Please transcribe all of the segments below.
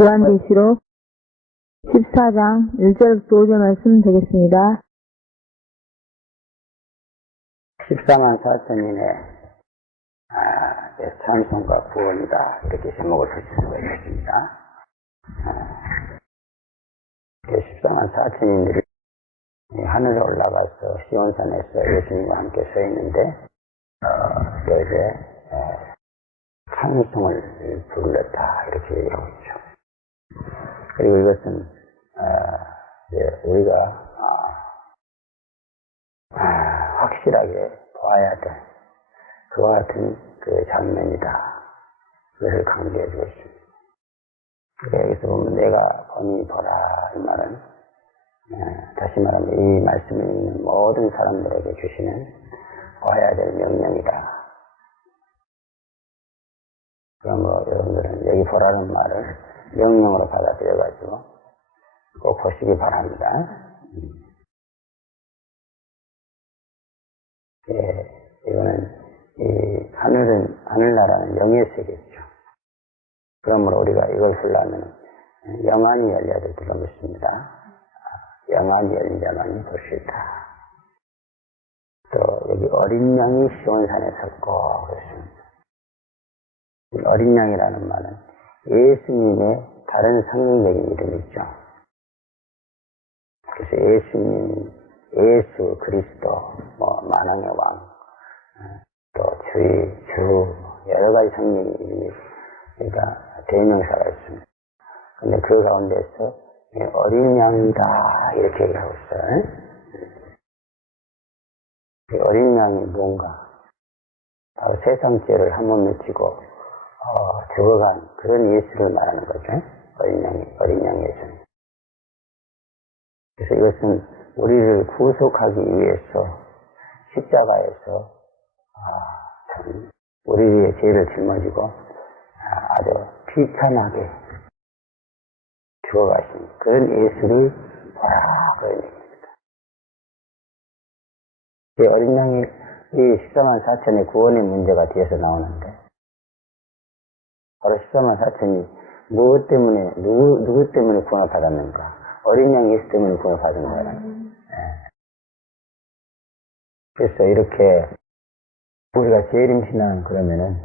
요한계시록 14장 1절부터 5절 말씀 되겠습니다. 14만 4천인의 찬송과 구원이다, 이렇게 제목을 붙일 수가 있습니다. 14만 4천인들이 하늘에 올라가서 시온산에서 예수님과 함께 서 있는데 여기에 찬송을 불렀다, 이렇게 얘기하고 있죠. 그리고 이것은 우리가 확실하게 보아야 될 그와 같은 그 장면이다, 그것을 강조해 주고 있습니다. 여기서 보면 내가 보니 보라, 이 말은 다시 말하면 이 말씀을 읽는 모든 사람들에게 주시는 보아야 될 명령이다. 그러므로 여러분들은 여기 보라는 말을 명령으로 받아들여가지고 꼭 보시기 바랍니다. 이거는 이 하늘나라는 영의 세계죠. 그러므로 우리가 이걸 보려면 영안이 열려야 될 줄로 믿습니다. 영안이 열린 자만이 볼 수 있다. 또 여기 어린 양이 시온산에 섰고 그랬습니다. 이 어린 양이라는 말은 예수님의 다른 성경적인 이름이죠. 그래서 예수님, 예수 그리스도, 만왕의 왕, 또 주, 여러 가지 성경 이름이, 그러니까 대명사가 있습니다. 근데 그 가운데서 어린 양이다, 이렇게 얘기하고 있어요. 그 어린 양이 뭔가? 바로 세상 죄를 한 몸에 지고 죽어간 그런 예수를 말하는 거죠. 어린 양 예수. 그래서 이것은 우리를 구속하기 위해서 십자가에서 참 우리의 죄를 짊어지고 아주 비참하게 죽어가신 그런 예수를 보라, 그런 얘기입니다. 이 어린 양이 이 14만 4천의 구원의 문제가 뒤에서 나오는데, 바로 14만 4천이 무엇 때문에, 누구 때문에 구원을 받았는가? 어린 양 예수 때문에 구원을 받은 거예요. 그래서 이렇게 우리가 재림신앙 그러면은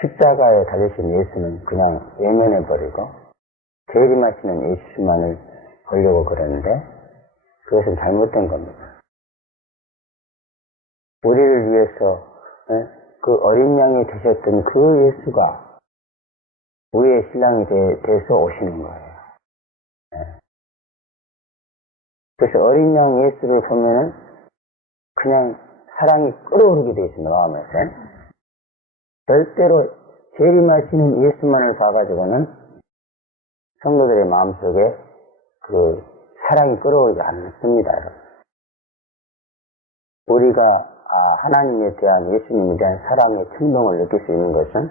십자가에 달리신 예수는 그냥 외면해버리고 재림하시는 예수만을 보려고 그러는데 그것은 잘못된 겁니다. 우리를 위해서 그 어린 양이 되셨던 그 예수가 우리의 신랑이 돼서 오시는 거예요. 그래서 어린 양 예수를 보면은 그냥 사랑이 끓어오르게 되어 있습니다, 마음에서. 절대로 재림하시는 예수만을 봐가지고는 성도들의 마음속에 그 사랑이 끓어오르지 않습니다, 여러분. 우리가 하나님에 대한, 예수님에 대한 사랑의 충동을 느낄 수 있는 것은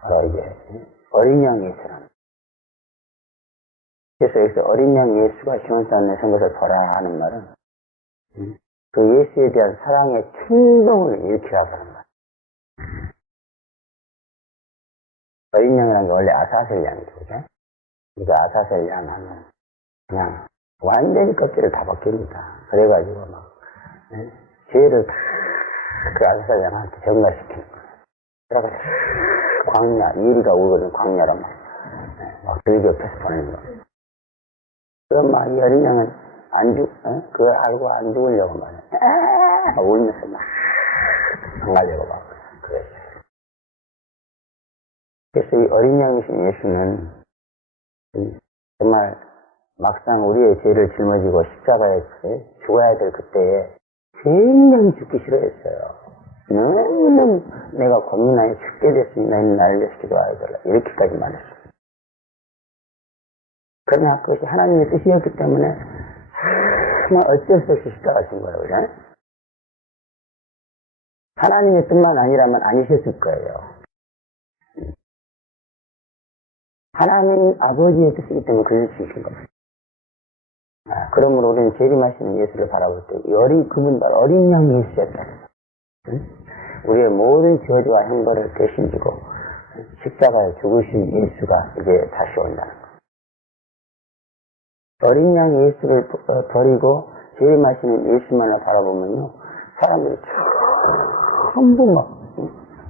바로 이제 어린 양 예수랍니다. 그래서 여기서 어린 양 예수가 시온산에 선 것을 보라 하는 말은 그 예수에 대한 사랑의 충동을 일으키라고 하는 거예요. 어린 양이라는 게 원래 아사셀 양이죠, 그죠? 그러니까 아사셀 양 하면 그냥 완전히 껍질을 다 벗깁니다. 그래가지고 죄를 다 그 아사셀 양한테 전가시키는 거예요. 그래가지고 광야, 이리가 울거든, 광야로 막 들기 옆에서 보내는 거예요. 그럼 막 이 어린 양은 그걸 알고 안 죽으려고 말해. 울면서 막 안 가려고 막 그랬어요. 그래서 이 어린 양이신 예수는 정말 막상 우리의 죄를 짊어지고 십자가에 죽어야 될 그때에 굉장히 죽기 싫어했어요. 너무 내가 고민하여 죽게 됐으니 너희는 나를 위해서 기도하여 달라, 이렇게까지 말했어요. 그러나 그것이 하나님의 뜻이었기 때문에 정말 어쩔 수 없이 십자가신 거예요, 그죠? 하나님의 뜻만 아니라면 아니셨을 거예요. 하나님 아버지의 뜻이기 때문에 그럴 수 있는 겁니다. 그러므로 우리는 재림하시는 예수를 바라볼 때 그분 바로 어린 양 예수였다. 우리의 모든 저주와 형벌을 대신 지고 십자가에 죽으신 예수가 이제 다시 온다는 거예요. 어린 양 예수를 버리고 재림하시는 예수만을 바라보면요, 사람들이 전부 막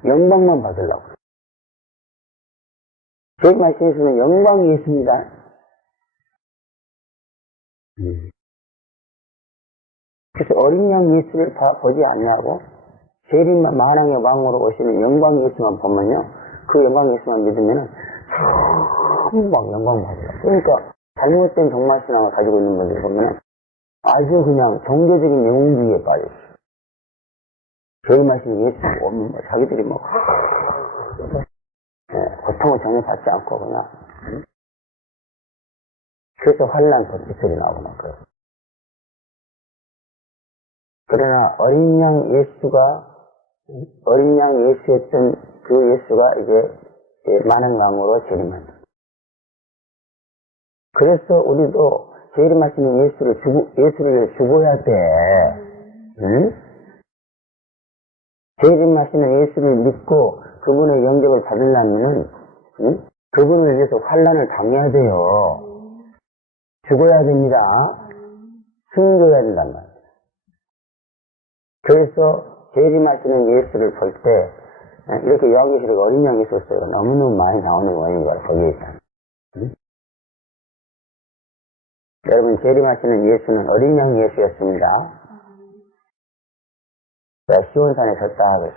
영광만 받으려고. 재림하신 예수는 영광이 예수입니다. 그래서 어린 양 예수를 보지 않냐고 재림만 만왕의 왕으로 오시는 영광 예수만 보면요, 그 영광 예수만 믿으면은 전부 막 영광 받으려고. 그러니까 잘못된 종말신앙을 가지고 있는 분들 보면은 아주 그냥 종교적인 영웅주의에 빠져있어요. 재림하신 예수 오면 뭐 자기들이 뭐 고통을 전혀 받지 않고 그냥 그래서 환난 번지소리 나오고 막 그래요. 그러나 어린 양 예수였던 그 예수가 이제 많은 왕으로 재림한다. 그래서 우리도 재림하시는 예수를 죽어야 돼. 응? 재림하시는 예수를 믿고 그분의 영접을 받으려면은, 응? 그분을 위해서 환난을 당해야 돼요. 죽어야 됩니다. 숨겨야 된단 말이에요. 그래서 재림하시는 예수를 볼 때, 이렇게 요한계시록 어린 양 예수가 너무너무 많이 나오는 원인이 바로 거기에 있다. 응? 여러분, 재림하시는 예수는 어린 양 예수였습니다. 시온산에 섰다 하고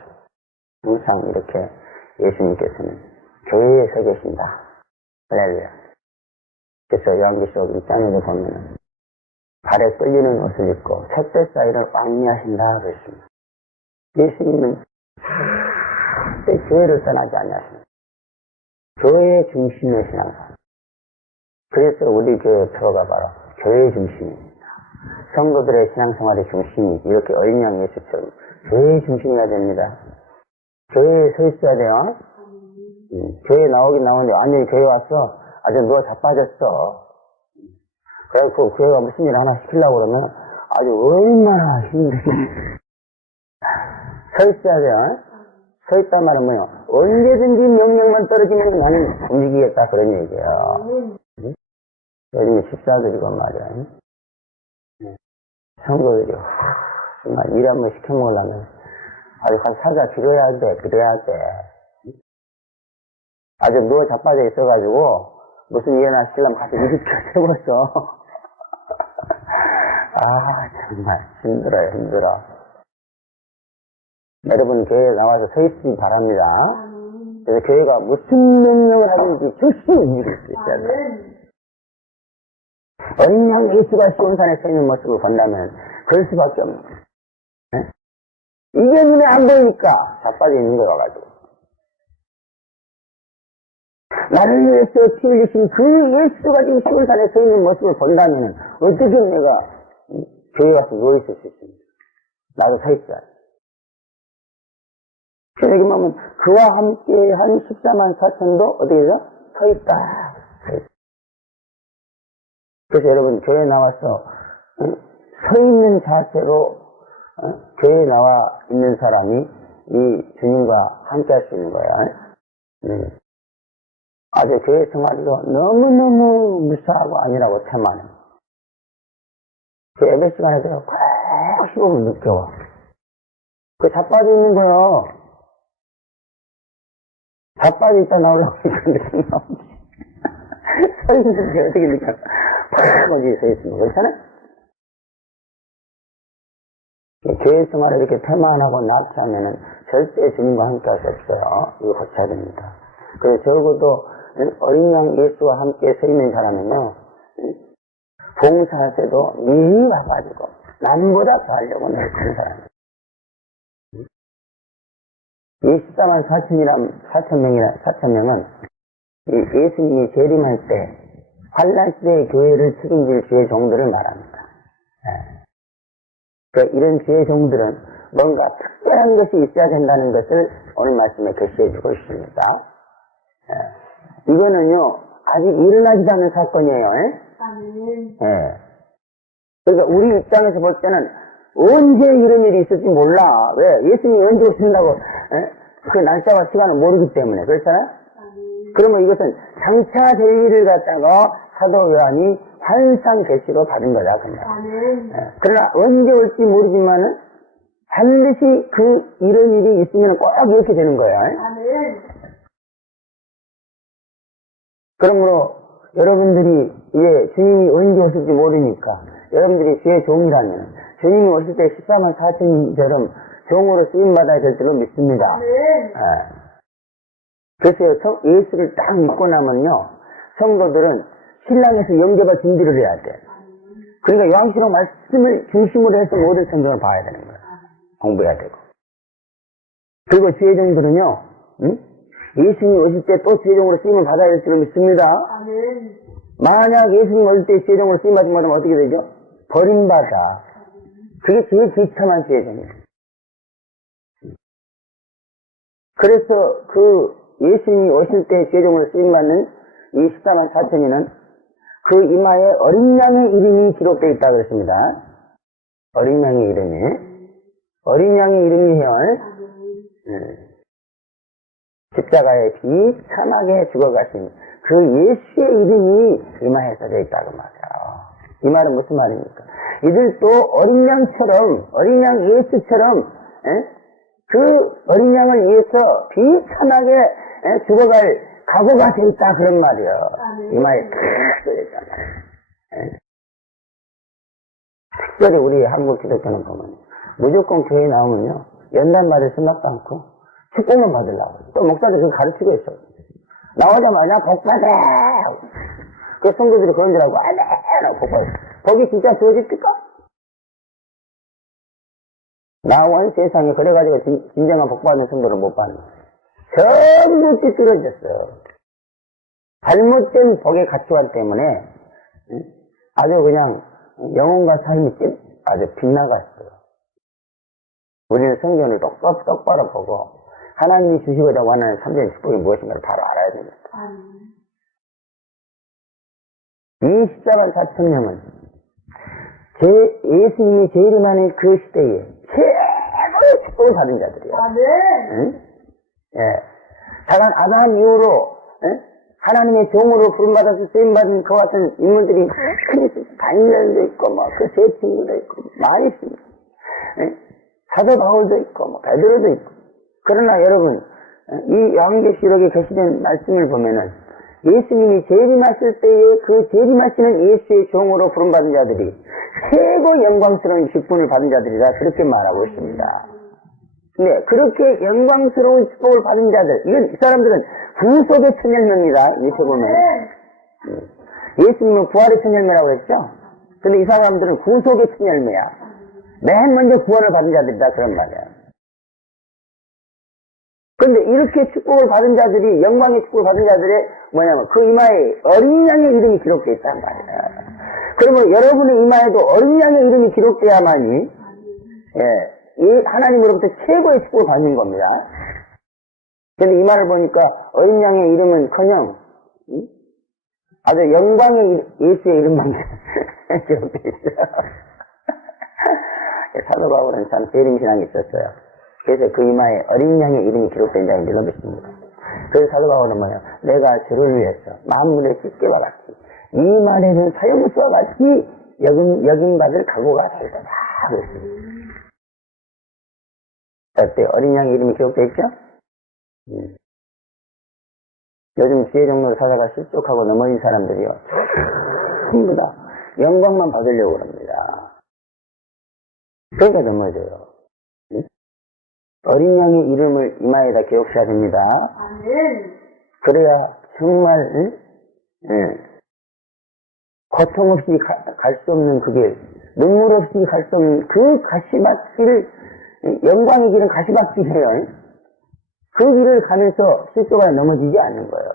항상 이렇게 예수님께서는 교회에 서 계신다. 할렐루야. 그래서 요한계시록 1장에도 보면은 발에 끌리는 옷을 입고 촛대 사이를 왕래하신다 그랬습니다. 예수님은 절대 교회를 떠나지 않으셨습니다. 교회의 중심의 신앙사. 그래서 우리 교회 표가 바로 교회의 중심입니다. 성도들의 신앙생활의 중심이 이렇게 어린 양 예수처럼 교회의 중심이어야 됩니다. 교회에 서 있어야 돼요. 교회에 나오긴 나오는데 완전히 교회 왔어. 아주 누가 다 빠졌어. 그래갖고 교회가 무슨 일 하나 시키려고 그러면 아주 얼마나 힘들게 서 있어야 돼요. 서 있단 말은 뭐예요? 언제든지 명령만 떨어지면 나는 움직이겠다 그런 얘기예요. 요즘에 집사들이고 말이야. 성도들이 정말 일 한번 시켜먹으려면 아주 한 사자 길어야 돼. 그래야 돼. 아주 누워 자빠져 있어가지고 무슨 일 하나 시키려면 가서 일으켜 세웠어. 아 정말 힘들어요. 힘들어. 여러분 교회에 나와서 서 있으기 바랍니다. 그래서 교회가 무슨 명령을 하든지 즉시 움직일 수 있어야 돼요. 어린 양 예수가 시온산에 서 있는 모습을 본다면 그럴 수밖에 없는 거예요. 네? 이게 눈에 안 보이니까 자빠져 있는 거 가지고 나를 위해서 피 흘리신 그 예수가 지금 시온산에 서 있는 모습을 본다면 어떻게 내가 교회 가서 누워 있을 수 있습니까? 나도 서 있어야 돼. 여기 보면 그와 함께 한 14만 4천도 어떻게 되죠? 서 있다. 그래서 여러분 교회에 나와서 서 있는 자세로 교회에 나와 있는 사람이 이 주님과 함께 할 수 있는 거예요. 아주 교회 생활도 너무너무 무사하고 아니라고 태만해. 그 예배 시간에도 꽉 씹으면 느껴. 그 자빠져 있는 거요. 자빠져 있다 나오려고 느낌 나오지. 서 있는 게 어떻게 느껴. 팍 거기 서 있으면 그렇잖아요? 교회 생활을 이렇게 태만하고 낙치하면은 절대 주님과 함께 할 수 없어요. 이거 고쳐야 됩니다. 그래서 적어도 어린 양 예수와 함께 서 있는 사람은요, 봉사할 때도 미리 와가지고 남보다 더 하려고 노력하는 사람이에요. 24만 4천 명은 예수님이 재림할 때 환난 시대의 교회를 책임질 주의 종들을 말합니다. 그러니까 이런 주의 종들은 뭔가 특별한 것이 있어야 된다는 것을 오늘 말씀에 계시해 주고 있습니다. 이거는요, 아직 일어나지도 않은 사건이에요. 그러니까 우리 입장에서 볼 때는 언제 이런 일이 있을지 몰라. 왜? 예수님이 언제 오신다고, 그 날짜와 시간을 모르기 때문에. 그렇잖아요? 그러면 이것은 장차 될 일을 갖다가 사도 요한이 환상 계시로 받은 거다 그 말. 그러나 언제 올지 모르지만은 반드시 이런 일이 있으면 꼭 이렇게 되는 거야. 그러므로 여러분들이 주님이 언제 오실지 모르니까 여러분들이 주의 종이라면 주님이 오실 때 14만 4천처럼 종으로 쓰임받아야 될 줄로 믿습니다. 그래서 예수를 딱 믿고 나면요, 성도들은 신랑에서 영접할 준비를 해야 돼. 그러니까 요한계시록 말씀을 중심으로 해서 모든 성경을 봐야 되는 거야. 공부해야 되고. 그리고 주의 종들은요, 예수님이 오실 때 또 주의 종으로 쓰임을 받아야 될 줄로 믿습니다. 만약 예수님 오실 때 주의 종으로 쓰임 받지 못하면 어떻게 되죠? 버림받아. 그게 제일 비참한 주의 종이에요. 그래서 예수님이 오실 때 주의 종으로 쓰임받는 이 14만 4천이는 그 이마에 어린 양의 이름이 기록되어 있다 그랬습니다. 어린 양의 이름이요. 십자가에 비참하게 죽어가신 그 예수의 이름이 이마에 써져 있다고 말이에요. 이 말은 무슨 말입니까? 이들도 어린 양 예수처럼 그 어린 양을 위해서 비참하게 죽어갈 각오가 돼 있다 그런 말이에요. 이마에 탁 써져 있단 말이에요. 특별히 우리 한국 기독교는 보면 무조건 교회에 나오면요, 연단 받을 생각도 않고 축복만 받으려고. 또 목사들이 그거 가르치고 있어. 나오자마자 복 받아. 그 성도들이 그런 줄 알고 아멘 복 받아. 복이 진짜 주어집니까? 나온 세상에 그래가지고 진정한 복 받는 성도를 못 받는 거예요. 전부 찌그러졌어요. 잘못된 복의 가치관 때문에 아주 그냥 영혼과 삶이 아주 빗나갔어요. 우리는 성경을 똑바로 보고 하나님이 주시고자 원하는 3대 축복이 무엇인가를 바로 알아야 됩니다. 이 14만 4천 명은 예수님이 재림하는 그 시대에 최고의 축복을 받은 자들이에요. 다만 아담 이후로 하나님의 종으로 부름받아서 쓰임받은 그 같은 인물들이 많이 있어요. 다니엘도 있고 제 친구도 있고 많이 있습니다. 사도 바울도 있고 베드로도 있고. 그러나 여러분, 이 요한계시록에 계시된 말씀을 보면은 예수님이 재림하실 때에 그 재림하시는 예수의 종으로 부름받은 자들이 최고 영광스러운 직분을 받은 자들이라 그렇게 말하고 있습니다. 근데 그렇게 영광스러운 축복을 받은 자들, 이 사람들은 구속의 천열매입니다. 이렇게 보면 예수님은 부활의 천열매라고 했죠. 근데 이 사람들은 구속의 천열매야. 맨 먼저 구원을 받은 자들이다 그런 말이야. 근데 이렇게 축복을 받은 자들이, 영광의 축복을 받은 자들의 뭐냐면 그 이마에 어린 양의 이름이 기록되어 있단 말이야. 그러면 여러분의 이마에도 어린 양의 이름이 기록돼야만이 이 하나님으로부터 최고의 축복을 받는 겁니다. 근데 이 말을 보니까 어린 양의 이름은커녕 아주 영광의 예수의 이름만 기록되어 있어요. 사도 바울은 참 재림신앙이 있었어요. 그래서 그 이마에 어린 양의 이름이 기록된 자를 믿습니다. 그래서 사도 바울은 뭐예요? 내가 주를 위해서 만물의 집게와 같이 이 말에는 사형수와 같이 여김받을 각오가 되더라. 어때? 어린 양의 이름이 기록되어 있죠? 요즘 지혜 종로를 사다가 실족하고 넘어진 사람들이요, 전부 다 영광만 받으려고 합니다. 그러니까 넘어져요. 어린 양의 이름을 이마에다 기록해야 됩니다. 그래야 정말 고통 없이 갈 수 없는 그 길, 눈물 없이 갈 수 없는 그 가시밭길, 영광의 길은 가시밭길이에요. 그 길을 가면서 실수가 넘어지지 않는 거예요.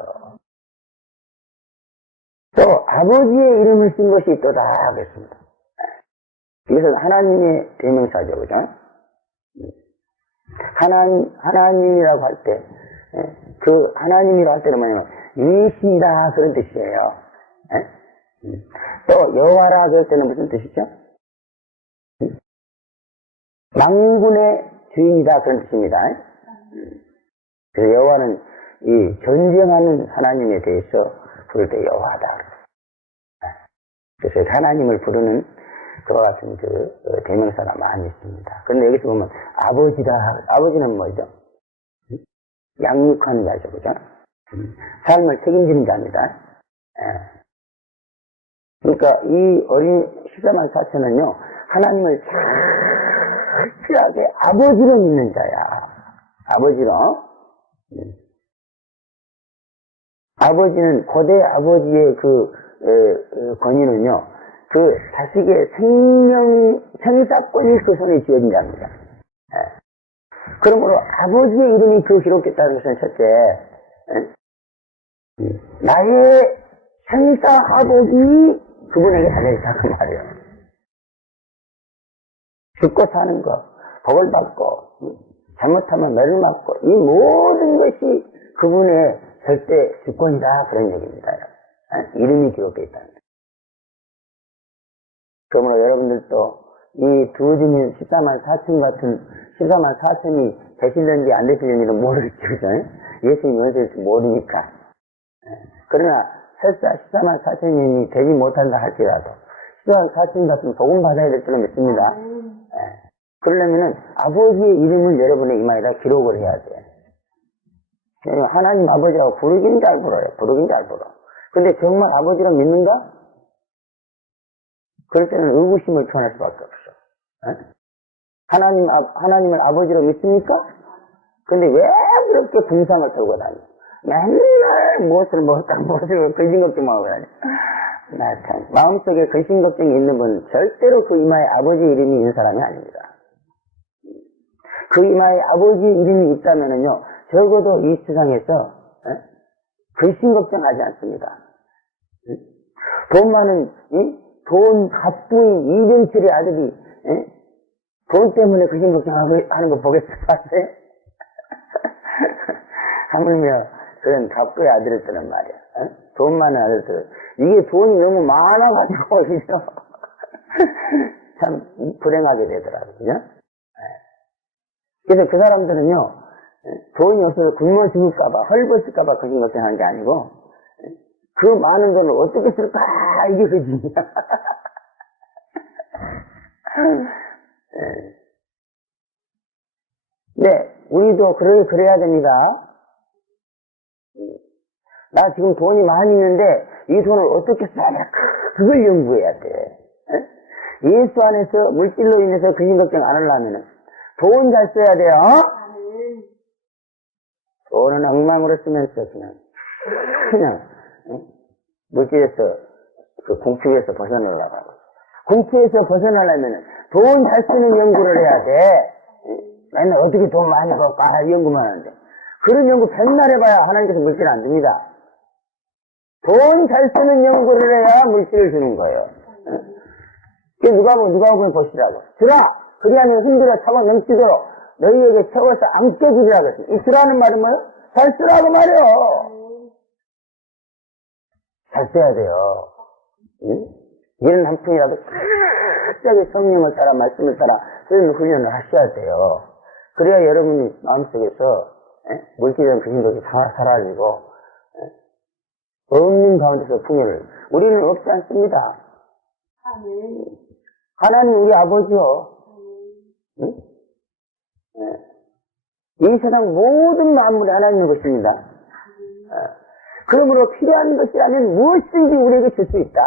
또 아버지의 이름을 쓴 것이 또다 하겠습니다. 이것은 하나님의 대명사죠, 그죠? 하나님이라고 할 때, 그 하나님이라고 할 때는 뭐냐면 이신이다 그런 뜻이에요. 또 여호와라 그럴 때는 무슨 뜻이죠? 만군의 주인이다 그런 뜻입니다. 그래서 여호와는 이 전쟁하는 하나님에 대해서 부를 때 여호와다. 그래서 하나님을 부르는 그와 같은 대명사가 많이 있습니다. 그런데 여기서 보면 아버지는 뭐죠? 양육하는 자죠, 그죠? 삶을 책임지는 자입니다. 예. 그러니까 이 어린 14만 4천은요, 하나님을 확실하게 아버지로 믿는 자야. 아버지로. 아버지는, 고대 아버지의 권위는요, 그 자식의 생사권이 그 손에 쥐어진 자입니다. 예. 그러므로 아버지의 이름이 그 기록됐다는 것은 첫째, 나의 생사화복이 그분에게 달려있다 그 말이에요. 죽고 사는 거, 복을 받고, 잘못하면 매를 맞고, 이 모든 것이 그분의 절대 주권이다 그런 얘기입니다. 이름이 기록되어 있다. 그러므로 여러분들도 이 두어진 14만 4천 같은 14만 4천이 되실는지 안 되실는지는 모르겠죠. 예수님 원수일지 모르니까. 그러나 설사 14만 4천이 되지 못한다 할지라도 14만 4천 같은 복음 받아야 될 줄은 믿습니다. 그러려면은 아버지의 이름을 여러분의 이마에다 기록을 해야 돼. 하나님 아버지라고 부르긴 잘 불어요. 부르긴 잘 불어. 근데 정말 아버지로 믿는가? 그럴 때는 의구심을 표현할 수밖에 없어. 하나님을 아버지로 믿습니까? 근데 왜 그렇게 궁상을 들고 다니? 맨날 무엇을 근심 걱정만 하고 다니. 나 참, 마음속에 근심 걱정이 있는 분은 절대로 그 이마에 아버지 이름이 있는 사람이 아닙니다. 그 이마에 아버지 이름이 있다면은요, 적어도 이 세상에서, 근심 걱정하지 않습니다. 돈 많은, 돈 갑부인 이병철의 아들이, 돈 때문에 근심 걱정하는 거 보겠어요? 하물며 그런 갑부의 아들들은 말이야. 돈 많은 아들들. 이게 돈이 너무 많아가지고, 그죠? 참, 불행하게 되더라고요. 그죠? 그래서 그 사람들은요, 돈이 없어서 굶어 죽을까봐, 헐벗을까봐 그런 걱정하는 게 아니고, 그 많은 돈을 어떻게 쓸까, 이게 그지. 네, 우리도 그래야 됩니다. 나 지금 돈이 많이 있는데, 이 돈을 어떻게 써야 될까, 그걸 연구해야 돼. 예수 안에서 물질로 인해서 근심 걱정 안 하려면은, 돈 잘 써야 돼요. 돈은 엉망으로 쓰면서 그냥 물질에서 그 궁핍에서 벗어나려고 하고, 궁핍에서 벗어나려면 돈 잘 쓰는 연구를 해야 돼. 맨날 어떻게 돈 많이 벌까 연구만 하는데, 그런 연구 백날 해봐야 하나님께서 물질 안 줍니다. 돈 잘 쓰는 연구를 해야 물질을 주는 거예요. 누가 보면 보시라고. 주라! 그리하면 힘들어 차고 넘치도록 너희에게 채워서 안겨주리라 그랬습니다. 이 주라는 말은 뭐예요? 잘 쓰라고 말이요. 잘 써야 돼요. 이런 한 푼이라도 갑자기 성령을 따라 말씀을 따라 그런 훈련을 하셔야 돼요. 그래야 여러분이 마음속에서 물질이라는 근심도 사라지고 없는 가운데서 풍요를. 우리는 없지 않습니다. 하나님 우리 아버지요. 이 세상 모든 만물이 하나님의 것입니다. 그러므로 필요한 것이라면 무엇이든지 우리에게 줄 수 있다.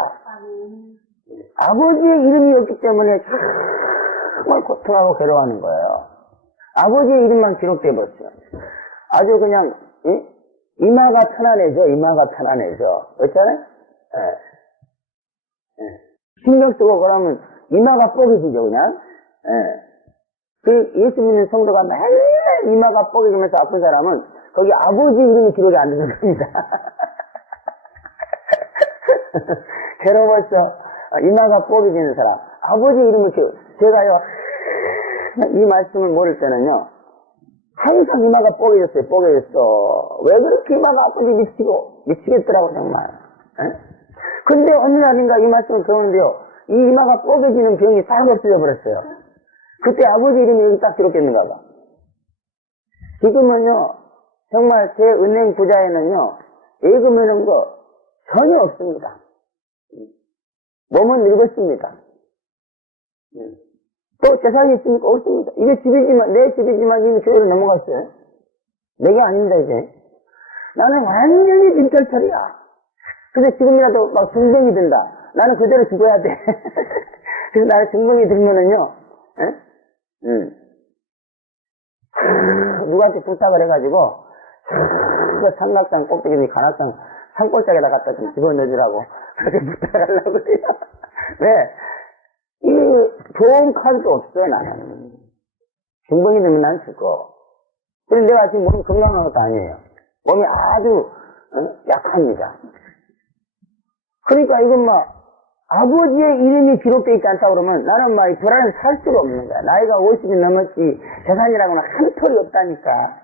아버지의 이름이 없기 때문에 정말 고통하고 괴로워하는 거예요. 아버지의 이름만 기록되어 버렸어요. 아주 그냥 이마가 편안해져. 이마가 편안해져. 그렇잖아요? 신경 쓰고 그러면 이마가 뻐개지죠 그냥. 그 예수 믿는 성도가 맨날 이마가 뻐개지면서 아픈 사람은 거기 아버지 이름이 기록이 안 되는 겁니다. 괴로워서 이마가 뻐개지는 사람, 아버지 이름을 제가요 이 말씀을 모를 때는요 항상 이마가 뻐개졌어. 왜 그렇게 이마가 아픈지 미치겠더라고 정말. 근데 어느 날인가 이 말씀을 배우는데요, 이 이마가 뻐개지는 병이 싹 없어져 버렸어요. 그때 아버지 이름이 여기 딱 기록됐는가 봐. 지금은요, 정말 제 은행 부자에는요, 예금해놓은 거 전혀 없습니다. 몸은 늙었습니다. 또 재산이 있습니까? 없습니다. 이게 집이지만, 내 집이지만 이미 교회로 넘어갔어요. 내게 아닙니다, 이제. 나는 완전히 빈털털이야. 근데 지금이라도 막 중병이 든다. 나는 그대로 죽어야 돼. 그래서 나는 중병이 들면은요, 누구한테 부탁을 해가지고, 그 삼각산 꼭대기, 관악산 산골짜기에다 갖다 좀 집어넣으라고 그렇게 부탁을 하려고 그래요. 왜? 이 좋은 카드도 없어요, 나는. 중병이 되면 난 죽어. 그런데 내가 지금 몸이 건강한 것도 아니에요. 몸이 아주 약합니다. 그러니까 이건 막 아버지의 이름이 기록되어 있지 않다 그러면 나는 막 불안해서 살 수가 없는 거야. 나이가 50이 넘었지 재산이라고는 한 톨이 없다니까.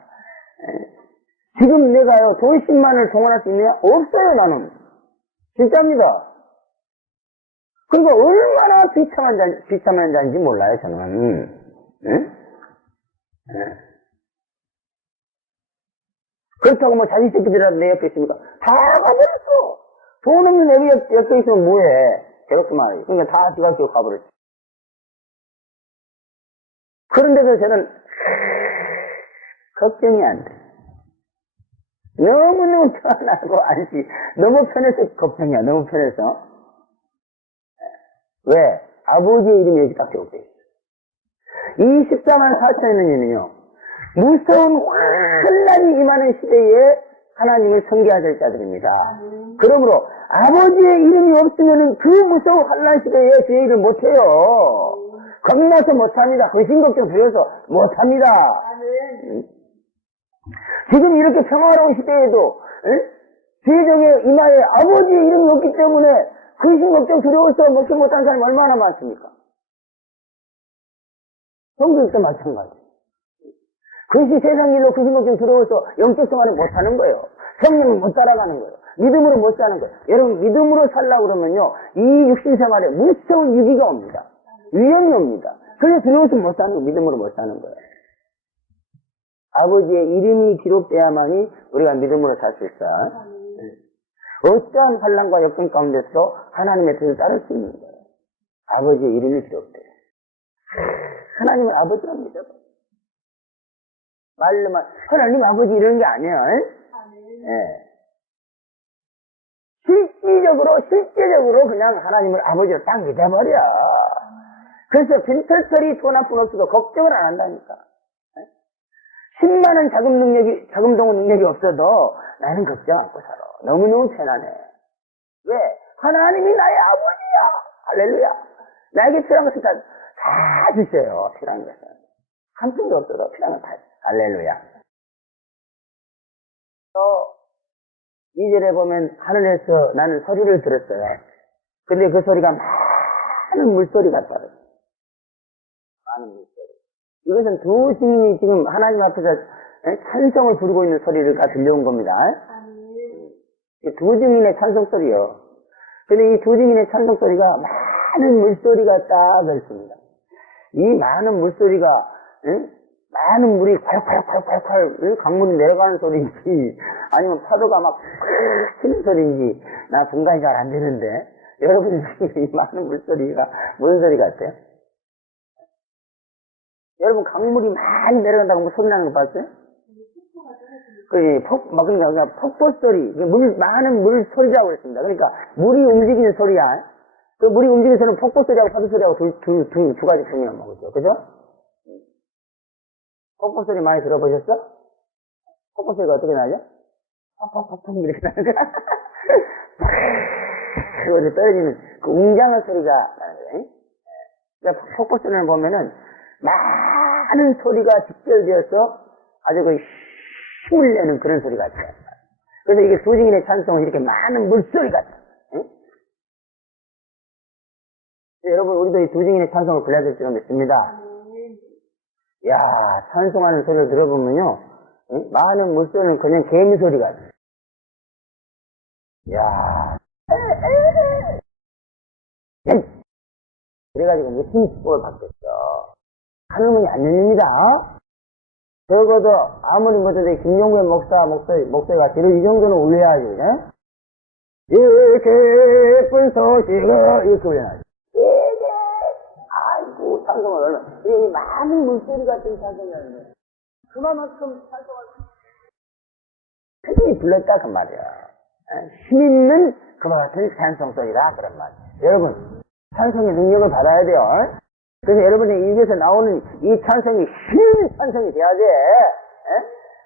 지금 내가요 돈 10만을 동원할 수 있느냐? 없어요, 나는. 진짜입니다. 그러니까 얼마나 비참한 자인지 몰라요, 저는. 응? 그렇다고 뭐 자식 새끼들이라도 내 옆에 있습니까? 다 가버렸어. 돈 없는 내 옆에 있으면 뭐해? 괴롭구만 하지. 그러니까 다 지각기로 가버렸지. 그런데도 저는 걱정이 안 돼. 너무너무 편하고 안지. 너무 편해서 걱정이야. 너무 편해서. 왜? 아버지의 이름이 여기 딱 적혀있어. 이 14만 4천여 년은요, 무서운 환란이 임하는 시대에 하나님을 섬겨야 될 자들입니다. 그러므로 아버지의 이름이 없으면 그 무서운 환란 시대에 주의 일을 못해요. 겁나서 못합니다. 근심 걱정 부려서 못합니다. 지금 이렇게 평화로운 시대에도 죄정의 이마에 아버지의 이름이 없기 때문에 근심 걱정 두려워서 먹지 못한 사람이 얼마나 많습니까? 성도들도 마찬가지. 그것이 세상 일로 근심 걱정 두려워서 영적 생활을 못하는 거예요. 성령을 못 따라가는 거예요. 믿음으로 못 사는 거예요. 여러분 믿음으로 살려고 그러면요 이 육신 생활에 무서운 위기가 옵니다. 위험이 옵니다. 그래서 두려워서 못 사는 거예요. 믿음으로 못 사는 거예요. 아버지의 이름이 기록돼야만이 우리가 믿음으로 살 수 있어요. 어떠한 환난과 역경 가운데서도 하나님의 뜻을 따를 수 있는 거예요. 아버지의 이름이 기록돼요. 하나님은 아버지로 믿어요. 말로만 하나님 아버지 이러는 게 아니에요. 네. 실제적으로 그냥 하나님을 아버지로 딱 믿어버려. 그래서 빈털털이 돈 한 푼 없어도 걱정을 안 한다니까. 10만원 자금 동원 능력이 없어도 나는 걱정 않고 살아. 너무너무 편하네. 왜? 하나님이 나의 아버지야. 할렐루야. 나에게 필요한 것을 다 주세요. 필요한 것은. 한 푼도 없어도 필요한 건 다. 할렐루야. 또 2절에 보면 하늘에서 나는 소리를 들었어요. 근데 그 소리가 많은 물소리 같아요. 많은 물소리. 이것은 두 증인이 지금 하나님 앞에서 찬송을 부르고 있는 소리가 들려온 겁니다. 두 증인의 찬송 소리요. 근데 이 두 증인의 찬송 소리가 많은 물소리가 딱 있습니다. 이 많은 물소리가 많은 물이 콸콸콸콸콸 강물이 내려가는 소리인지 아니면 파도가 막 치는 소리인지 나 분간이 잘 안 되는데 여러분 이 많은 물소리가 무슨 소리 같아요? 여러분 강물이 많이 내려간다고 뭐 소리 나는 거 봤어요? 그러니까 폭포 소리, 많은 물 소리라고 그랬습니다. 그러니까 물이 움직이는 소리야. 그 물이 움직이는 소리는 폭포 소리하고 파도 소리하고 두 가지 분이란 말이죠. 그죠? 폭포 소리 많이 들어보셨어? 폭포 소리가 어떻게 나죠? 팍팍팍팍 이렇게 나는 거야. 그리고 떨어지는 그 웅장한 소리가 나는 거예요. 그러니까 폭포 소리를 보면은 많은 소리가 직결되어서 아주 그 힘을 내는 그런 소리 같아요. 그래서 이게 두 증인의 찬송은 이렇게 많은 물소리 같아요. 여러분 우리도 이 두 증인의 찬송을 불러야 될 줄 믿습니다. 야, 찬송하는 소리를 들어보면요, 많은 물소리는 그냥 개미 소리 같아요. 야, 그래가지고 무슨 축복을 받겠어. 하늘문이 안 열립니다. 적어도 아무리 못해도 김용구의 목사가 뒤로 이 정도는 올려야지, 이 기쁜 소식을 이 소리 나죠. 아이고, 찬송을 얼마나, 이 많은 물소리 같은 찬송이 하는데, 그만큼 찬송을 크게 불렀다, 그 말이야. 힘있는 그와 같은 찬송 소리다, 그런 말. 여러분, 찬송의 능력을 받아야 돼요. 그래서 여러분의 입에서 나오는 이 찬송이 힘있는 찬송이 돼야 돼.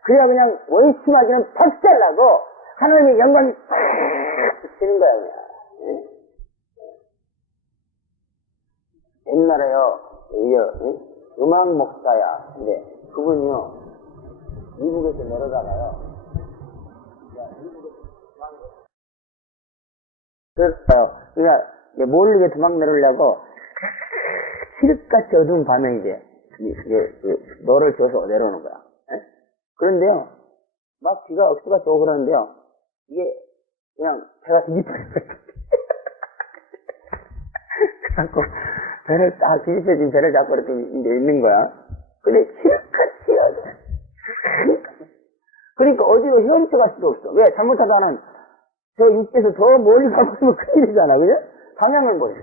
그래야 그냥 원심하기는 박살나고, 하나님의 영광이 팍 비치는 거야, 그냥. 옛날에요, 음악 목사야. 근데 그분이요, 미국에서 내려가다가요. 그랬어요. 그러니까 모르게 도망 내려려고 칠흑같이 어두운 밤에 이제 너를 줘서 내려오는 거야. 그런데요, 막 비가 억수가 쏘고 그러는데요, 이게 그냥 배가 뒤집어진 거야. 그래갖고 배를 딱 뒤집어진 배를 잡고 이렇게 이제 있는 거야. 근데 칠흑같이 어두워. 그러니까 어디로 헤엄쳐갈 수도 없어. 왜? 잘못하다는 저 육지에서 더 멀리 가버리면 큰일이잖아, 그죠? 방향해버려.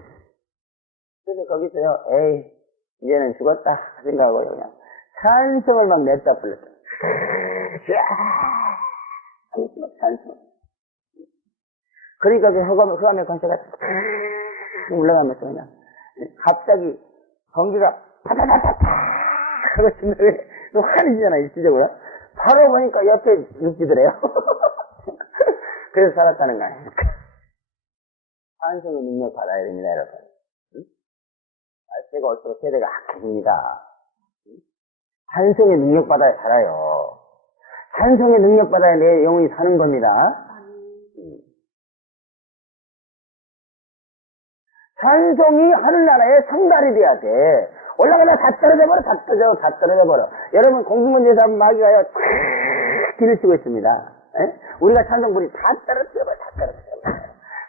그래서 거기서요, 에이, 이제는 죽었다 생각하고 그냥 찬송을 막 냈다 불렀어. 찬송. 그러니까 그 흑암의 권세가 올라가면서 그냥 갑자기 공기가 파다다다다 하고 생각에 화내잖아, 일시적으로. 바로 보니까 옆에 육지더래요. 그래서 살았다는 거 아닙니까? 찬송의 능력 받아야 됩니다, 여러분. 날씨가 올수록 세대가 악해집니다. 찬송의 능력 받아야 살아요. 찬송의 능력 받아야 내 영혼이 사는 겁니다. 찬송이 하늘나라의 상달이 돼야 돼. 올라가다 다 떨어져 버려. 여러분, 공중문제에서 마귀가요, 길을 쓰고 있습니다. 우리가 찬송불이 다 떨어져 버려.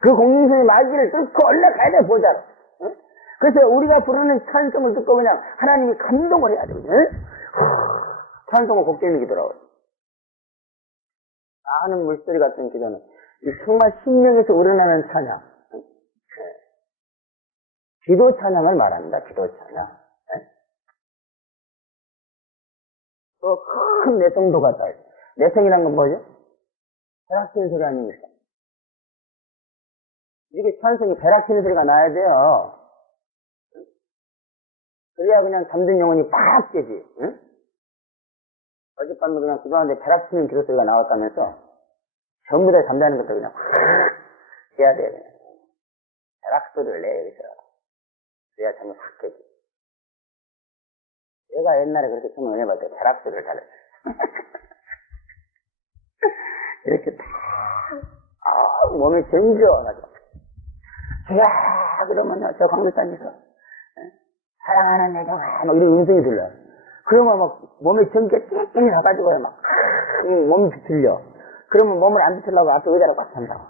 그 공중선의 마귀를 뚫고 올라가야 돼, 보자로. 그래서 우리가 부르는 찬송을 듣고 그냥 하나님이 감동을 해야 되거든요. 찬송을 곱게 있는 기도라고요. 많은 물소리 같은 기도는 정말 심령에서 우러나는 찬양. 기도 찬양을 말합니다, 기도 찬양. 또 큰 내성도 갖다 해요. 내성이란 건 뭐죠? 벼락치는 소리 아닙니까? 이게 찬송이 벼락치는 소리가 나야 돼요. 그래야 그냥 잠든 영혼이 팍 깨지. 응? 어젯밤도 그냥 기도하는데 벼락치는 기도 소리가 나왔다면서 전부 다 잠자는 것들 그냥 팍 깨야 돼요. 그냥. 벼락 소리를 내, 여기서. 그래야 잠이 확 깨지. 내가 옛날에 그렇게 처음 은혜 받을 때 벼락 소리를 달렸어요. 이렇게 다, 몸이 전지어가지고. 야 그러면요, 저 광교산에서, 사랑하는 내 정아, 막 이런 음성이 들려요. 그러면 막 몸에 전기가 쨍쨍 나가지고 막, 몸이 비틀려. 그러면 몸을 안 비틀려고 앞에 의자로 꽉 찬다고.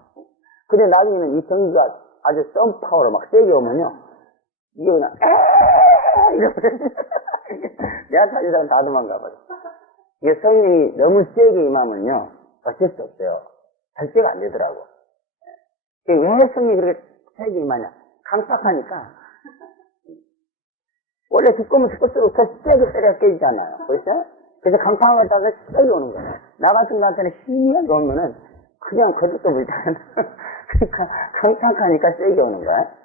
근데 나중에는 이 전기가 아주 썸 파워로 막 세게 오면요, 이게 그냥, 이러면서, 내가 찾은 사람 다 도망가버려. 이게 성령이 너무 세게 임하면요, 어쩔 수 없어요. 절대가 안 되더라고. 왜 성령이 그렇게 세게 임하냐? 강팍하니까. 원래 두꺼우면 두꺼울수록 더 세게 때려 깨지잖아요. 그렇죠? 그래서 강팍하다가 세게 오는 거예요. 나 같은 나한테는 희미하게 오면은 그냥 거들떠 물잖아요. 그러니까 강팍하니까 세게 오는 거야.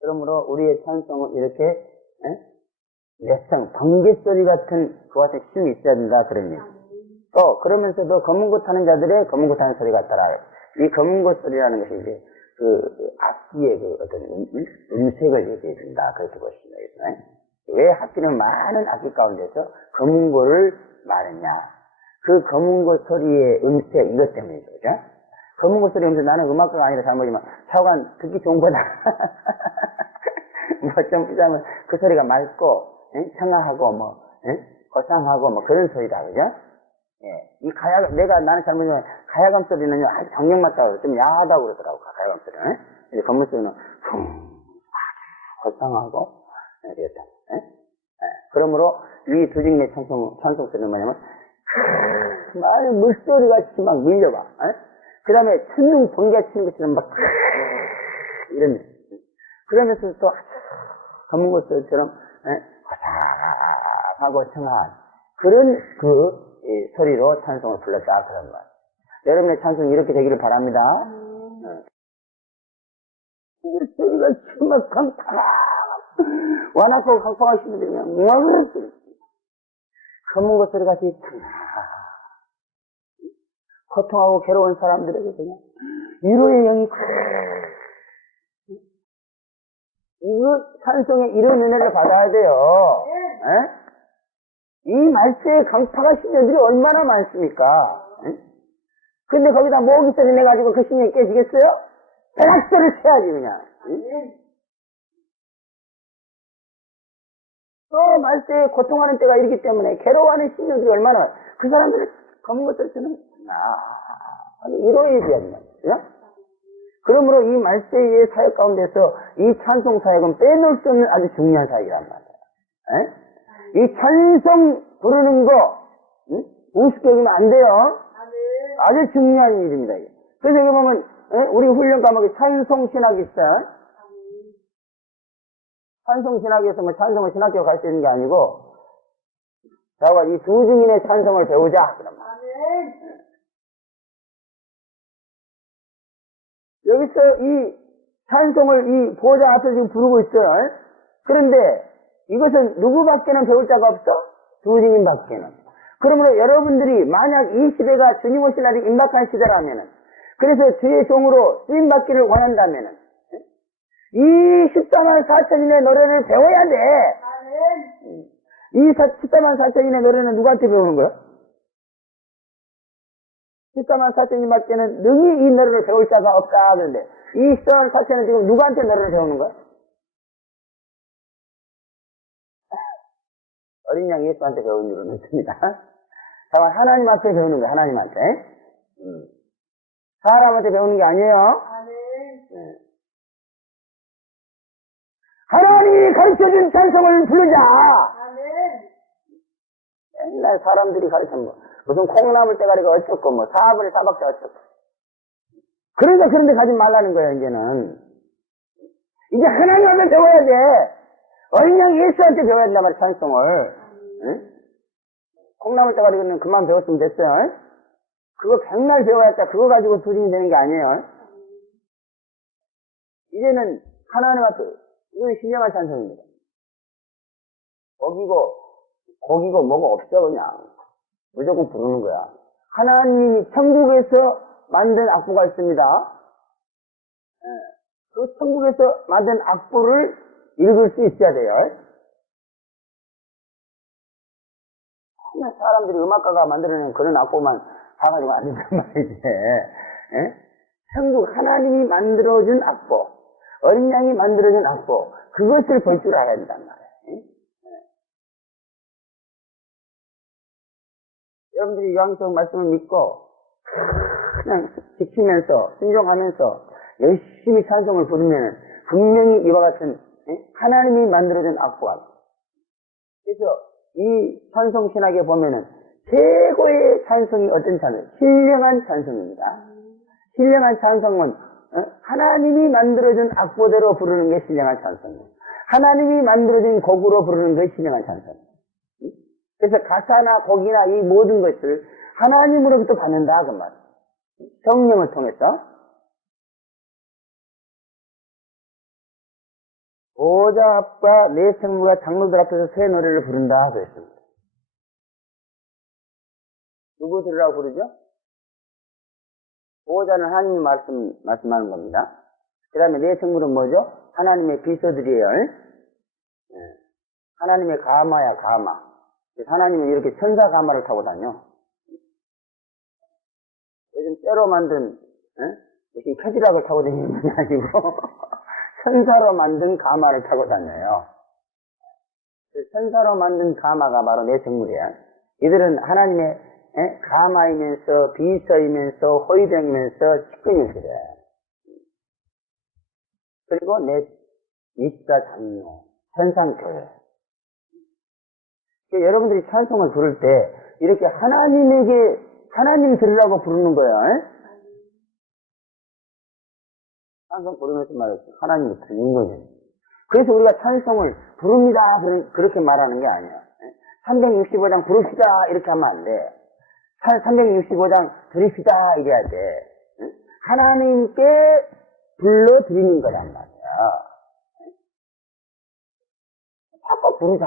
그러므로 우리의 찬송은 이렇게 내성, 번개소리 같은 그와 같은 힘이 있어야 된다, 그런 얘기. 또 그러면서도 검은고 타는 자들의 검은고 타는 소리 같더라. 이 검은고 소리라는 것이 이제 악기의 어떤 음색을 얘기해 준다, 그렇게 보시면 되겠어요. 왜 하필이면 많은 악기 가운데서 검은고를 말했냐? 그 검은고 소리의 음색, 이것 때문이죠, 그죠? 검은고 소리 음색, 나는 음악가가 아니라 잘못이지만 차관 듣기 좋은 거다. 뭐 좀 비자면 그 소리가 맑고 청아하고 고상하고 그런 소리다, 그죠? 예. 이 나는 잘못이면 가야금 소리는요, 아주 정령 맞다고 좀 야하다고 그러더라고, 가야금 소리는. 이제 건물 소리는 고상하고 이랬다. 그러므로 이 두 종류의 찬송 소리는 뭐냐면 막 물소리 같이 막 밀려와. 그 다음에 천둥 번개 치는 것처럼 막 이런 그러면서 또 검은 것들처럼 화사하고 청한 그런 소리로 찬송을 불렀다 그런 말. 여러분의 찬송이 이렇게 되기를 바랍니다. 소리가 정말 강타가 완악하고 강팍하시는 분이 그냥 우왕 검은 것 소리 같이 고통하고 괴로운 사람들에게 그냥 위로의 영이 이거 찬송에 이런 은혜를 받아야 돼요. 이 말세의 강팍한 신녀들이 얼마나 많습니까? 근데 거기다 모기 소리 내가지고 그 신령이 깨지겠어요? 대낮소리를 쳐야지 그냥. 또 말세에 고통하는 때가 있기 때문에 괴로워하는 신녀들이 얼마나 그 사람들을 검은 것들 쓰는 이로해야 된다. 그러므로 이 말세의 사역 가운데서 이 찬송 사역은 빼놓을 수 없는 아주 중요한 사역이란 말이에요. 이 찬송 부르는 거 우습게 여기면 안 돼요. 아주 중요한 일입니다. 그래서 여기 보면 우리 훈련 과목에 찬송 신학이 있어요. 찬송 신학에서 뭐 찬송을 신학교에 갈 수 있는 게 아니고 자가 이 두 증인의 찬송을 배우자 그런 말. 여기서 이 찬송을 이 보호자 앞에서 지금 부르고 있어요. 그런데 이것은 누구밖에는 배울 자가 없어? 두 증인밖에는. 그러므로 여러분들이 만약 이 시대가 주님 오실 날이 임박한 시대라면은, 그래서 주의 종으로 쓰임받기를 원한다면은, 이 14만 4천인의 노래를 배워야 돼. 이 14만 4천인의 노래는 누구한테 배우는 거야? 14만 4천인밖에는 능히 이 노래를 배울 자가 없다. 그런데 이 14만 4천은 지금 누구한테 노래를 배우는 거야? 어린 양 예수한테 배우는 줄은 없습니다. 다만 하나님 앞에 배우는 거야. 하나님한테. 사람한테 배우는 게 아니에요. 네. 하나님이 가르쳐준 찬송을 부르자. 옛날 사람들이 가르친 뭐 무슨 콩나물 대가리가 어쩌고 뭐 사분의 사박자 어쩌고. 그러니까 그런 데 가지 말라는 거예요. 이제는. 이제 하나님 앞에 배워야 돼. 어린 양 예수한테 배워야 된단 말이야. 찬송을. 응? 콩나물 대가리는 그만 배웠으면 됐어요. 그거 백날 배워야 했다. 그거 가지고 두증이 되는 게 아니에요. 이제는 하나님 앞에 이건 신령한 찬송입니다. 거기고 뭐고 없어 그냥. 무조건 부르는 거야. 하나님이 천국에서 만든 악보가 있습니다. 그 천국에서 만든 악보를 읽을 수 있어야 돼요. 사람들이 음악가가 만들어낸 그런 악보만 봐가지고 안 된단 말이지. 천국 하나님이 만들어준 악보, 어린 양이 만들어준 악보, 그것을 볼 줄 알아야 된단 말이에요. 여러분들이 요한계시록 말씀을 믿고 그냥 지키면서 순종하면서 열심히 찬송을 부르면 분명히 이와 같은 하나님이 만들어준 악보가. 그래서 이 찬송 신학에 보면은 최고의 찬송이 어떤 찬송? 신령한 찬송입니다. 신령한 찬송은 하나님이 만들어준 악보대로 부르는 게 신령한 찬송이에요. 하나님이 만들어준 곡으로 부르는 게 신령한 찬송이에요. 그래서 가사나 곡이나 이 모든 것을 하나님으로부터 받는다 그 말이에요. 성령을 통해서. 보호자 앞과 내 성부가 장로들 앞에서 새 노래를 부른다 그랬습니다. 누구 들으라고 부르죠? 보호자는 하나님이 말씀하는 겁니다. 그 다음에 내 성부는 뭐죠? 하나님의 비서들이에요. 하나님의 가마야 가마. 하나님은 이렇게 천사 가마를 타고 다녀. 요즘 쇠로 만든 무슨 캐디락을 타고 다니는 건 아니고 천사로 만든 가마를 타고 다녀요. 천사로 만든 가마가 바로 내 성물이야. 이들은 하나님의 가마이면서 비서이면서 호위병이면서 측근이들이야. 그리고 내 입사 장로, 천상교회. 여러분들이 찬송을 부를 때 이렇게 하나님 들으라고 부르는 거야. 찬송 부르면서 말했어. 하나님이 듣는 거지. 그래서 우리가 찬송을 부릅니다. 그렇게 말하는 게 아니야. 365장 부릅시다. 이렇게 하면 안 돼. 365장 드립시다. 이래야 돼. 하나님께 불러드리는 거란 말이야. 자꾸 부르자.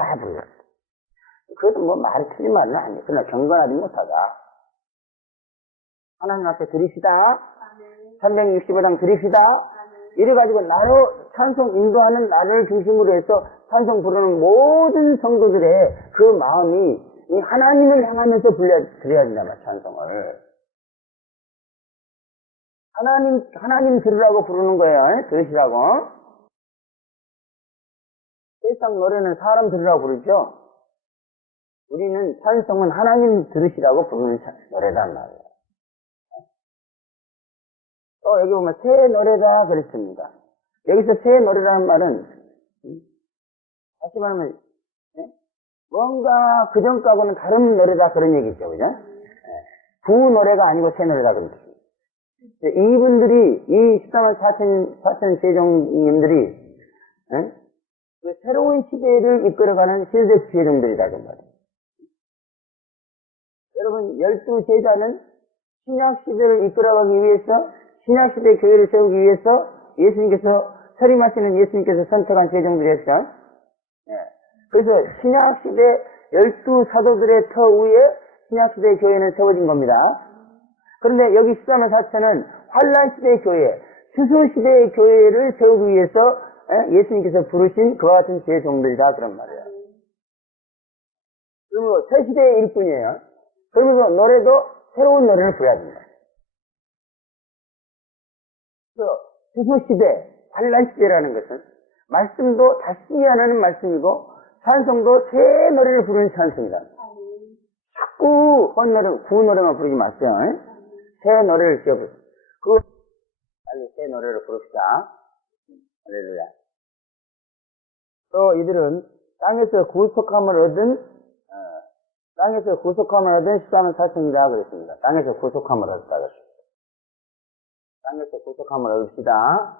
그것도 뭐 말이 틀린 말은 아니야. 그러나 경건하지 못하다. 하나님 앞에 드립시다. 365장 드립시다. 이래가지고 나로 찬송 인도하는 나를 중심으로 해서 찬송 부르는 모든 성도들의 그 마음이 이 하나님을 향하면서 드려야 된단 말이야, 찬송을. 하나님 들으라고 부르는 거예요. 들으시라고. 세상 노래는 사람 들으라고 부르죠. 우리는 찬송은 하나님 들으시라고 부르는 노래단 말이에요. 또 여기 보면 새 노래다 그랬습니다. 여기서 새 노래라는 말은 다시 말하면 뭔가 그전과는 다른 노래다 그런 얘기죠. 그죠? 구 노래가 아니고 새 노래다 그런 뜻입니다. 이분들이 이 14만 4천 제종님들이 그 새로운 시대를 이끌어가는 시대적 제종들이다 그 말이에요. 여러분 12제자는 신약시대를 이끌어가기 위해서 신약시대 교회를 세우기 위해서 예수님께서 서림하시는 예수님께서 선택한 제종들이었죠. 그래서 신약시대 12사도들의 터 위에 신약시대 교회는 세워진 겁니다. 그런데 여기 14만 4천은 환란시대의 교회, 수수시대의 교회를 세우기 위해서 예수님께서 부르신 그와 같은 제종들이다 그런 말이에요. 그러면 새 시대의 일꾼이에요. 그러면서 노래도 새로운 노래를 부려야 된다. 수수시대, 환란시대라는 것은 말씀도 다시 안 하는 말씀이고 찬송도 새 노래를 부르는 찬송이다. 자꾸 구 노래만 부르지 마세요. 새 노래를 지어보세요. 빨리 새 노래를 부릅시다. 할렐루야. 또 이들은 땅에서 구속함을 얻은 14만 4천이다 그랬습니다. 땅에서 구속함을 얻었다 그랬습니다. 땅에서 구속함을 얻읍시다.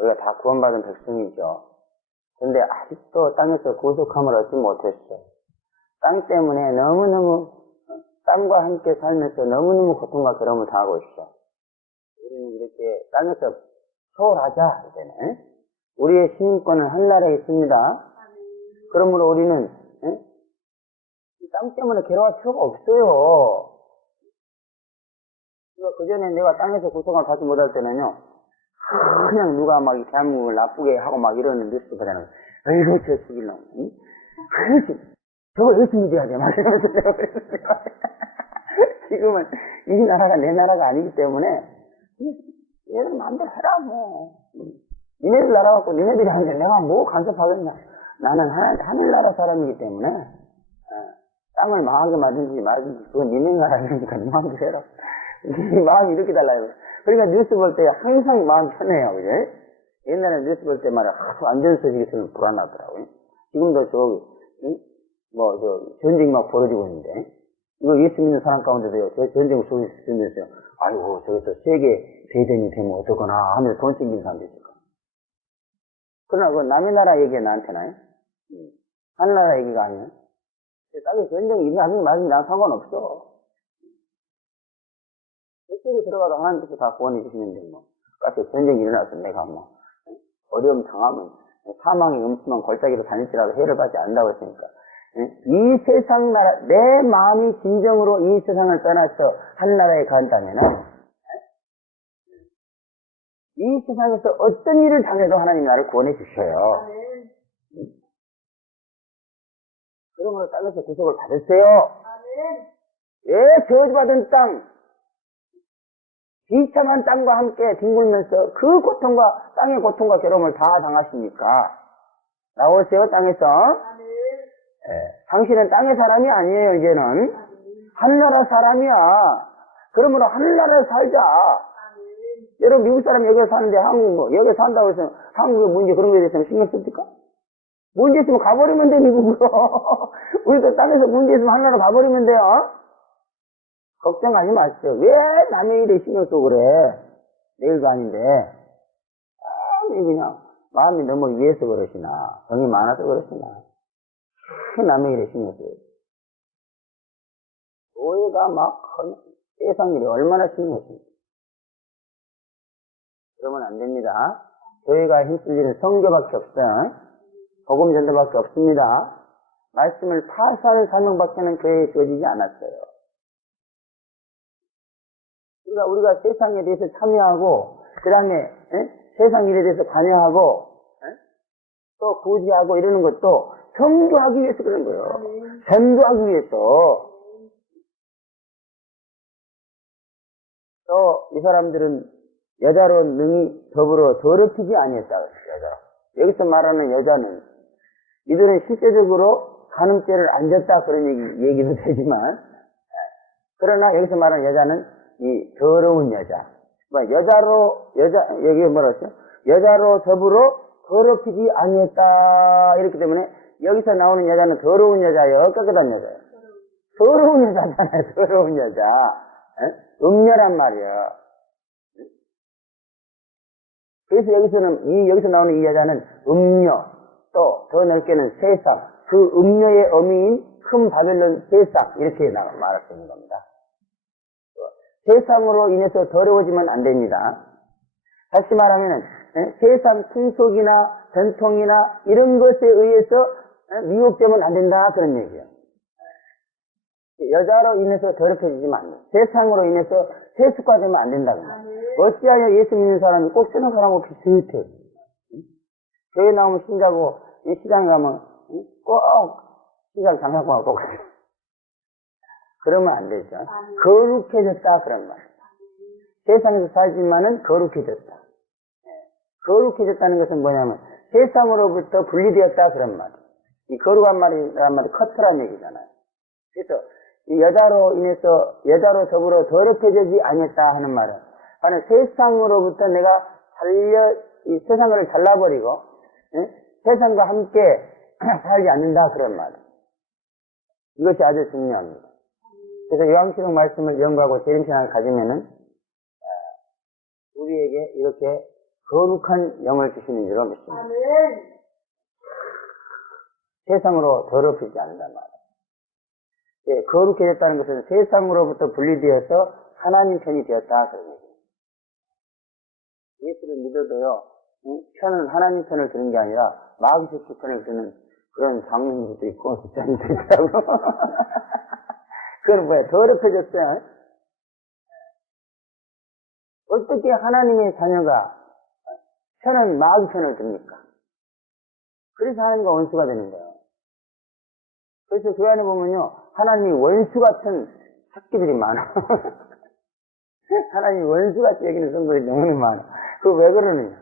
우리가 다 구원받은 백성이죠. 그런데 아직도 땅에서 구속함을 얻지 못했어. 땅 때문에 너무너무 땅과 함께 살면서 너무너무 고통과 괴로움을 당하고 있어. 우리는 이렇게 땅에서 초월하자 이제는. 우리의 시민권은 하늘나라에 있습니다. 그러므로 우리는 땅 때문에 괴로워할 필요가 없어요. 그 전에 내가 땅에서 고통을 받지 못할 때는요, 그냥 누가 막 대한민국을 나쁘게 하고 막 이러는 뉴스 보잖아요. 아이고, 저 죽일라고. 그렇지. 저거 열심히 돼야 돼. 막 이러면서 내가 그랬어요. 지금은 이 나라가 내 나라가 아니기 때문에, 얘들 마음대로 해라, 뭐. 니네들 나라 갖고 니네들이 하는데 내가 뭐 간섭하겠냐. 나는 하늘나라 사람이기 때문에, 땅을 망하게 만든지 말든지, 그건 니네 나라니까 니 마음대로 해라. 마음이 이렇게 달라요. 그러니까 뉴스 볼 때 항상 마음 편해요. 그죠? 옛날에 뉴스 볼 때 말이야. 안전소식이 있으면 불안하더라고요. 지금도 전쟁이 막 벌어지고 있는데, 이거 예수 믿는 사람 가운데도요, 저 전쟁을 쏘면서, 아이고, 저기서 세계 대전이 되면 어쩌거나 하면서 돈 챙기는 사람도 있을 거야. 그러나 그 남의 나라 얘기가 나한테나요? 하늘나라 얘기가 아니에요. 땅에 전쟁이 일어나는 말은 난 상관없어. 그쪽에 들어가도 하나님께서 다 구원해 주시는데, 까지 전쟁이 일어나서 내가 어려움 당하면, 사망의 음침한 골짜기로 다닐지라도 해를 받지 않는다고 했으니까. 이 세상 나라, 내 마음이 진정으로 이 세상을 떠나서 하늘나라에 간다면은, 이 세상에서 어떤 일을 당해도 하나님 나를 구원해 주셔요. 그러므로 땅에서 구속을 받으세요. 예, 저주받은 땅, 비참한 땅과 함께 뒹굴면서 그 고통과, 땅의 고통과 괴로움을 다 당하십니까? 나오세요, 땅에서. 당신은 땅의 사람이 아니에요, 이제는. 하늘나라 사람이야. 그러므로 하늘나라에 살자. 여러분, 미국 사람 여기서 사는데 한국 여기서 산다고 해서 한국의 문제 그런 거에 대해서는 신경 씁니까? 문제 있으면 가버리면 돼, 미국으로. 우리도 땅에서 문제 있으면 하나로 가버리면 돼요. 걱정하지 마시죠. 왜 남의 일에 신경 쓰고 그래? 내 일도 아닌데. 아니, 그냥, 마음이 너무 위해서 그러시나, 정이 많아서 그러시나. 그 남의 일에 신경 써요. 교회가 막, 세상 일이 얼마나 신경 쓰요. 그러면 안 됩니다. 교회가 힘쓸 일은 성교밖에 없어요. 복음 전도밖에 없습니다. 말씀을 파사할 사명밖에는 교회에 주어지지 않았어요. 그러니까 우리가 세상에 대해서 참여하고, 그 다음에 세상 일에 대해서 관여하고, 또 구제하고 이러는 것도 성교하기 위해서 그런 거예요. 전도하기 위해서. 또 이 사람들은 여자로 능히 더불어 더럽히지 아니했다. 여자. 여기서 말하는 여자는 이들은 실제적으로 간음죄를 안 졌다 그런 얘기도 되지만, 그러나 여기서 말하는 여자는 이 더러운 여자. 여기 뭐라 했어요? 여자로 더불어 더럽히지 아니했다. 이렇기 때문에 여기서 나오는 여자는 더러운 여자예요? 깨끗한 여자예요? 더러운 여자잖아요. 더러운 여자. 음녀란 말이에요. 그래서 여기서 나오는 이 여자는 음녀, 또 더 넓게는 세상, 그 음녀의 어미인 큰 바벨론 세상, 이렇게 말할 수 있는 겁니다. 세상으로 인해서 더러워지면 안 됩니다. 다시 말하면 세상 풍속이나 전통이나 이런 것에 의해서 미혹되면 안 된다 그런 얘기예요. 여자로 인해서 더럽혀지지만 안 돼. 세상으로 인해서 세습화되면 안 된다고 말이에요. 어찌하여 예수 믿는 사람이 꼭 세상 사람하고 비슷해. 교회 나오면 신자고 시장에 가면 꼭 시장 장사꾼하고 똑같아. 그러면 안 되죠. 거룩해졌다 그런 말이에요. 세상에서 살지만은 거룩해졌다. 거룩해졌다는 것은 뭐냐면 세상으로부터 분리되었다 그런 말이에요. 이 거룩한 말이란 말이 커트란 얘기잖아요. 그래서 이 여자로 더불어 더럽혀지지 아니했다 하는 말은 바로 세상으로부터 내가 이 세상을 잘라버리고 세상과 함께 살지 않는다 그런 말. 이것이 아주 중요합니다. 그래서 요한계시록 말씀을 연구하고 재림신앙을 가지면은 우리에게 이렇게 거룩한 영을 주시는 줄로 믿습니다. 세상으로 더럽히지 않는단 말이에요. 예, 거룩해졌다는 것은 세상으로부터 분리되어서 하나님 편이 되었다 그런 얘기예요. 예수를 믿어도요, 편은 하나님 편을 드는 게 아니라 마귀의 편을 드는 그런 장면들도 있고 집사님도 있더라고. 그건 뭐야? 더럽혀졌어요. 어떻게 하나님의 자녀가 편은 마귀 편을 듭니까? 그래서 하나님과 원수가 되는 거예요. 그래서 그 안에 보면요, 하나님이 원수 같은 새끼들이 많아. 하나님이 원수같이 여기는 성도들이 너무 많아. 그거 왜 그러느냐?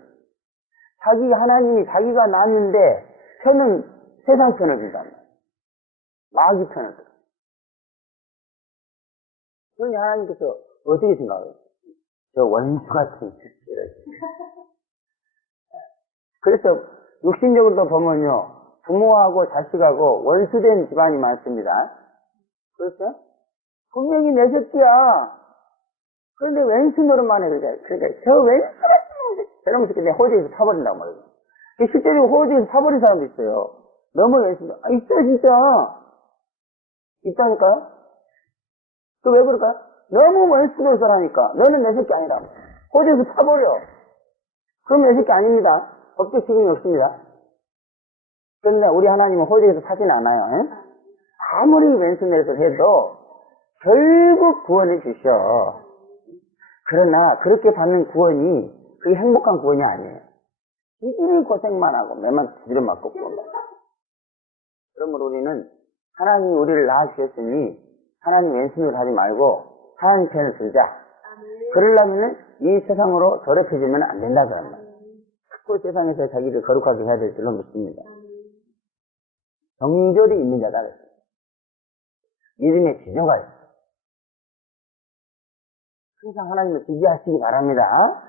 하나님이 자기가 낳았는데 편은 세상 편을 준단 말이야. 마귀 편을 줘. 그러니 하나님께서 어떻게 생각해요? 저 원수 같은 새끼들. 그래서 육신적으로도 보면요, 부모하고 자식하고 원수된 집안이 많습니다. 그렇죠? 분명히 내 새끼야. 그런데 왼수 노릇만 해. 그러니까 저 왼수 같은 놈, 저놈 새끼 내가 호주에서 파버린다고 말이죠. 실제로 호주에서 파버린 사람도 있어요. 너무 왼수. 있어요, 진짜. 있다니까요? 그 왜 그럴까요? 너무 왼수 노릇을 하니까. 너는 내 새끼 아니라. 호주에서 파버려. 그럼 내 새끼 아닙니다. 법적 책임이 없습니다. 그런데 우리 하나님은 호주에서 사진 않아요. 아무리 왼수 노릇을 해도 결국 구원해 주셔. 그러나 그렇게 받는 구원이 그게 행복한 구원이 아니에요. 이들이 고생만 하고 매만 두드려 맞고 구원받아. 그러므로 우리는 하나님이 우리를 낳아주셨으니 하나님 왼손으로 하지 말고 하나님 편을 들자. 그러려면 이 세상으로 더럽혀지면 안 된다 그런 말이에요. 자꾸 세상에서 자기를 거룩하게 해야 될 줄로 믿습니다. 정절이 있는 자다 그랬어요. 믿음의 지조가 있어요. 항상 하나님을 지지하시기 바랍니다.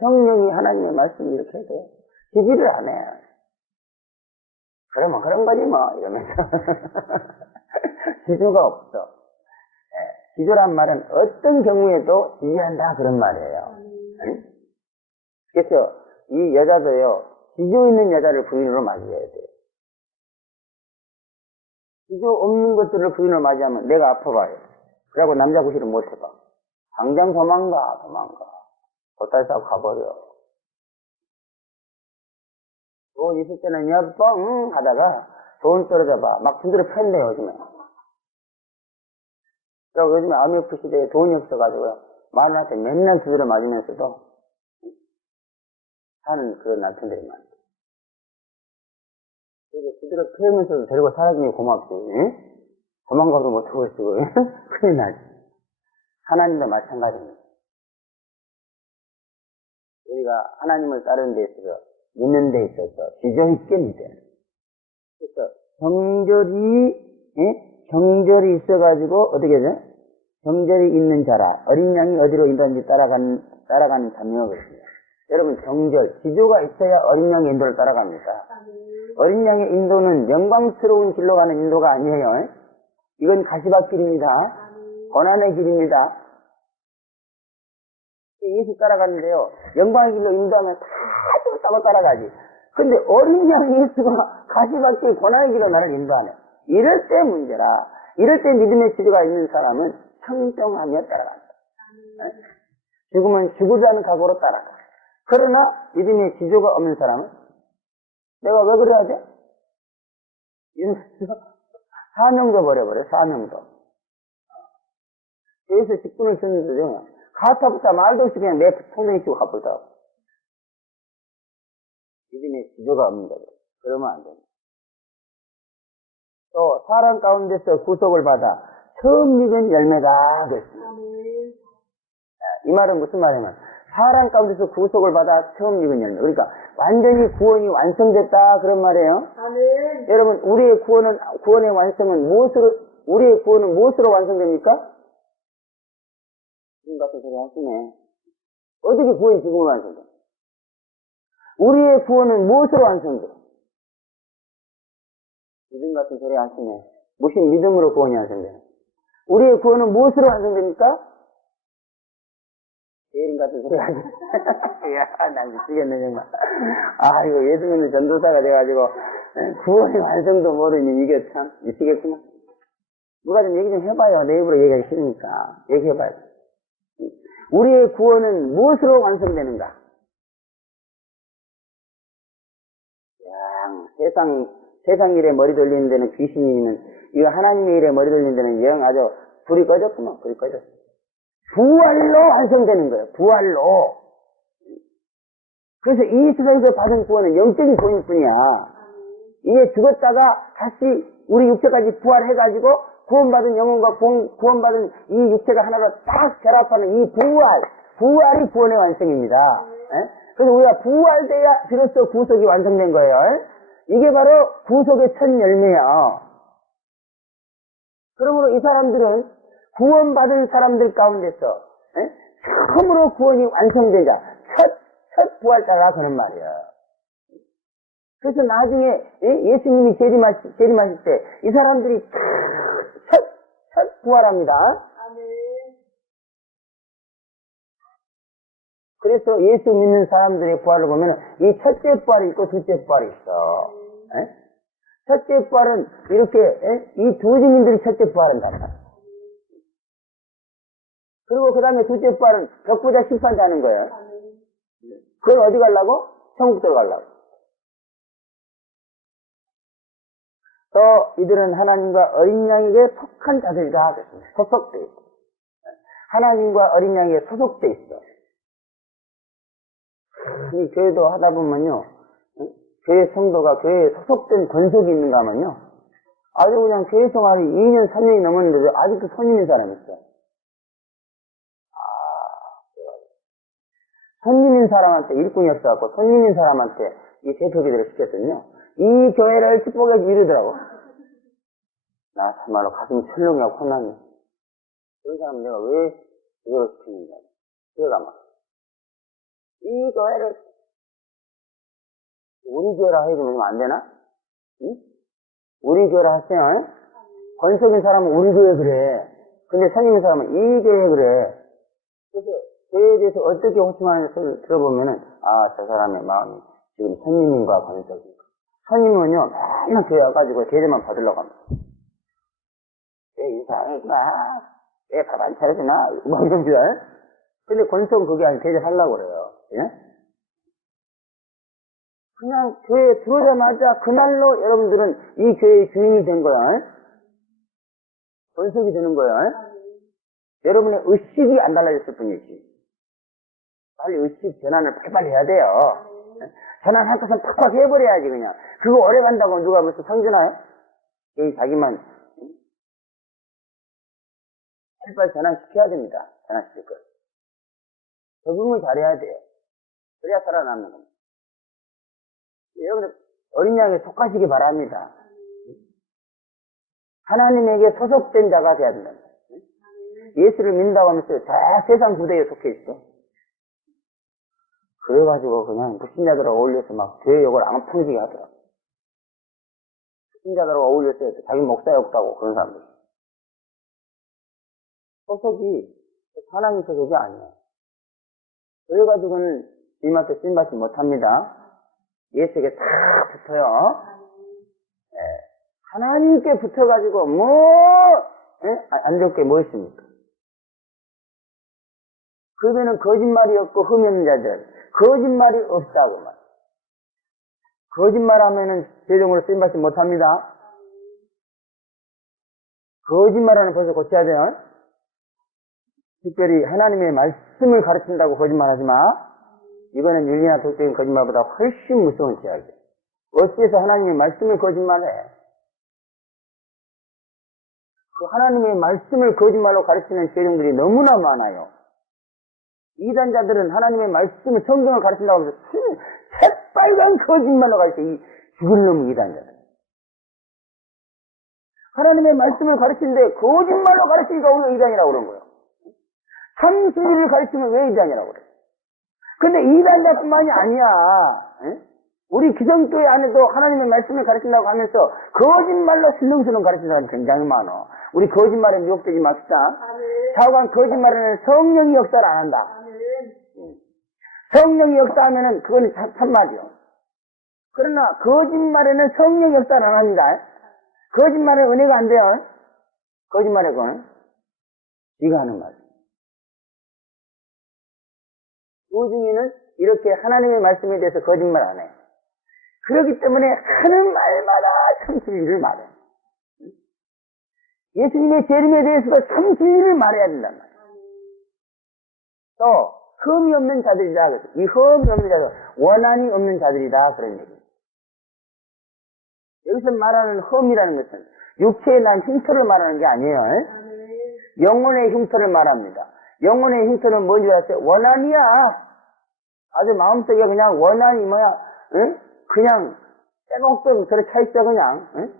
성령이 하나님의 말씀을 이렇게 해도 시주를 안 해. 그러면 그런 거지 뭐 이러면서 시주가 없어. 시주란 말은 어떤 경우에도 지지한다 그런 말이에요. 응? 그래서 이 여자도요, 시주 있는 여자를 부인으로 맞이해야 돼요. 시주 없는 것들을 부인으로 맞이하면 내가 아파봐요. 그러고 남자 구실을 못 해봐. 당장 도망가. 보따리 싸고 가버려. 돈 있을 때는 여뻥 하다가 돈 떨어져봐. 막 분들을 팬대 요즘에. 그리고 요즘에 IMF 시대에 돈이 없어가지고 마누라한테 맨날 두드려 맞으면서도 사는 그런 남편들이 많아. 그래서 두드려 패면서도 데리고 사라지니 고맙지. 응? 도망가도 못하고 있어. 큰일 나지. 하나님도 마찬가지입니다. 우리가 하나님을 따르는 데 있어서 믿는 데 있어서 지조 있게 믿어요. 그래서 경절이 있어가지고 어떻게 되죠? 경절이 있는 자라 어린 양이 어디로 인도하는지 따라가는 자명이거든요. 여러분 경절, 지조가 있어야 어린 양의 인도를 따라갑니다. 어린 양의 인도는 영광스러운 길로 가는 인도가 아니에요. 이건 가시밭길입니다. 고난의 길입니다. 예수 따라가는데요. 영광의 길로 인도하면 다 따고 따라가지. 근데 어린 양 예수가 가시밭길 고난의 길로 나를 인도하네. 이럴 때 문제라. 이럴 때 믿음의 지도가 있는 사람은 청정하며 따라간다. 죽으면 죽으자는 각오로 따라가. 그러나 믿음의 지조가 없는 사람은 내가 왜 그래야 돼? 이러면서 사명도 버려버려. 사명도. 여기서 직분을 쓰는데요. 가타부터 말도 없이 그냥 내 통장에 치고 가버리다고. 믿음의 지조가 없는 거죠. 그러면 안 됩니다. 또 사람 가운데서 구속을 받아 처음 익은 열매다 그랬습니다. 이 말은 무슨 말이냐면 사람 가운데서 구속을 받아 처음 익은 열매. 그러니까 완전히 구원이 완성됐다 그런 말이에요. 아멘. 여러분 우리의 구원의 완성은 우리의 구원은 무엇으로 완성됩니까? 지금 같은 소리 하시네. 어떻게 구원이 지금으로 완성돼? 우리의 구원은 무엇으로 완성돼? 믿음 같은 소리 하시네. 무슨 믿음으로 구원이 완성돼? 우리의 구원은 무엇으로 완성됩니까? 예림 같은 소리 하시네. 야, 난 미치겠네, 정말. 아, 이거 예수 믿는 전도사가 돼가지고, 구원의 완성도 모르니 이게 참 미치겠구나. 누가 좀 얘기 좀 해봐요. 내 입으로 얘기하기 싫으니까. 얘기해봐요. 우리의 구원은 무엇으로 완성되는가? 세상 일에 머리 돌리는 데는 귀신이 있는, 이거 하나님의 일에 머리 돌리는 데는 영 아주 불이 꺼졌구만, 불이 꺼졌어. 부활로 완성되는 거예요, 부활로. 그래서 이 세상에서 받은 구원은 영적인 구원일 뿐이야. 이게 죽었다가 다시 우리 육체까지 부활해가지고 구원받은 영혼과 구원받은 이 육체가 하나로 딱 결합하는 이 부활이 구원의 완성입니다. 그래서 우리가 부활돼야 비로소 구속이 완성된 거예요. 이게 바로 구속의 첫 열매야. 그러므로 이 사람들은 구원받은 사람들 가운데서 처음으로 구원이 완성되자 첫 부활자가 그런 말이야. 그래서 나중에 예수님이 재림하실 때 이 사람들이 첫 부활합니다. 그래서 예수 믿는 사람들의 부활을 보면 이 첫째 부활이 있고 둘째 부활이 있어. 첫째 부활은 이렇게 이 두 증인들이 첫째 부활한다. 그리고 그 다음에 둘째 부활은 벽보자 심판자 하는 거예요. 그걸 어디 가려고? 천국 들어가려고. 또 이들은 하나님과 어린 양에게 속한 자들이다 하겠습니다. 소속돼 있고. 하나님과 어린 양에게 소속돼 있어. 이 교회도 하다 보면요, 교회 성도가 교회에 소속된 권속이 있는가 하면요, 아주 그냥 교회 생활이 2년, 3년이 넘었는데도 아직도 손님인 사람이 있어요. 손님인 사람한테 일꾼이 없어갖고 손님인 사람한테 이 대표기들을 시켰더니요, 이 교회를 축복해 주이러더라고. 나 참말로 가슴이 철렁하고 혼났네. 그런 사람 내가 왜 이걸 시키는가? 교회가 막 이 교회를 우리 교회라 해주면 안 되나? 응? 우리 교회라 하세요. 권속인 사람은 우리 교회 그래. 근데 선임인 사람은 이 교회 그래. 그래서 교회에 대해서 어떻게 호칭하는지 들어보면은, 아, 저 사람의 마음이 지금 선임인과 권속인가. 선임은요, 맨날 교회 와가지고 제재만 받으려고 합니다. 왜 인사하니까, 왜 밥 안 차려주나? 뭐 이런 줄 알아요? 근데 권속은 그게 아니라 대접하려고 그래요. 예? 그냥 교회에 들어오자마자 그날로 여러분들은 이 교회의 주인이 된 거야. 권속이 되는 거야. 여러분의 의식이 안 달라졌을 뿐이지. 빨리 의식 전환을 빨리빨리 해야 돼요. 전환할 것은 팍팍 해버려야지 그냥. 그거 오래 간다고 누가 벌써 성전하요? 자기만 빨리빨리 전환시켜야 됩니다. 전환시킬 거. 적응을 잘해야 돼요. 그래야 살아남는 겁니다. 여러분들 어린 양에 속하시기 바랍니다. 하나님에게 소속된 자가 돼야 된다. 예수를 믿는다고 하면서 다 세상 부대에 속해 있어. 그래가지고 그냥 불신자들하고 어울려서 막 교회 욕을 앙팡지게 하더라. 불신자들하고 어울려서 자기 목사 욕도 하고 그런 사람들. 소속이 하나님 소속이 아니야. 그래가지고는 주님한테 쓰임받지 못합니다. 예수에게 탁 붙어요. 예. 하나님께 붙어가지고 안 좋을 게 뭐 있습니까? 그러면은 거짓말이 없고 흠이 없는 자들, 거짓말이 없다고 말. 거짓말하면은 죄종으로 쓰임받지 못합니다. 거짓말하는 벌써 고쳐야 돼요. 특별히 하나님의 말씀을 가르친다고 거짓말하지 마. 이거는 윤리나 도적인 거짓말보다 훨씬 무서운 죄악이에요. 어째서 하나님의 말씀을 거짓말해? 그 하나님의 말씀을 거짓말로 가르치는 죄종들이 너무나 많아요. 이단자들은 하나님의 말씀을 성경을 가르친다고 하면서 새빨간 거짓말로 가르쳐 이 죽을 놈의 이단자들. 하나님의 말씀을 가르치는데 거짓말로 가르치니까 우리가 이단이라고 그런 거예요. 참 진리를 가르치면 왜 이단이라고 그래? 근데 이단자뿐만이 아니야. 에? 우리 기성교회 안에도 하나님의 말씀을 가르친다고 하면서 거짓말로 신령스러운 가르치는 사람이 굉장히 많아. 우리 거짓말에 미혹되지 맙시다. 좌우간 거짓말에는 성령이 역사를 안 한다. 성령이 역사하면은 그건 참말이요. 그러나 거짓말에는 성령이 역사를 안 합니다. 거짓말에 은혜가 안 돼요. 거짓말에 그건 네가 하는 말. 우중이는 이렇게 하나님의 말씀에 대해서 거짓말 안 해. 그렇기 때문에 하는 말마다 참 진리를 말해. 예수님의 재림에 대해서도 참 진리를 말해야 된단 말이야. 또 흠이 없는 자들이다. 이 흠이 없는 자들, 원한이 없는 자들이다. 그런 얘기. 여기서 말하는 흠이라는 것은 육체에 난 흉터를 말하는 게 아니에요. 영혼의 흉터를 말합니다. 영혼의 흉터는 뭔지 아세요? 원한이야. 아주 마음속에 그냥 원한이 뭐야? 응? 그냥 빼곡빼곡 들어 차있어 그냥. 응?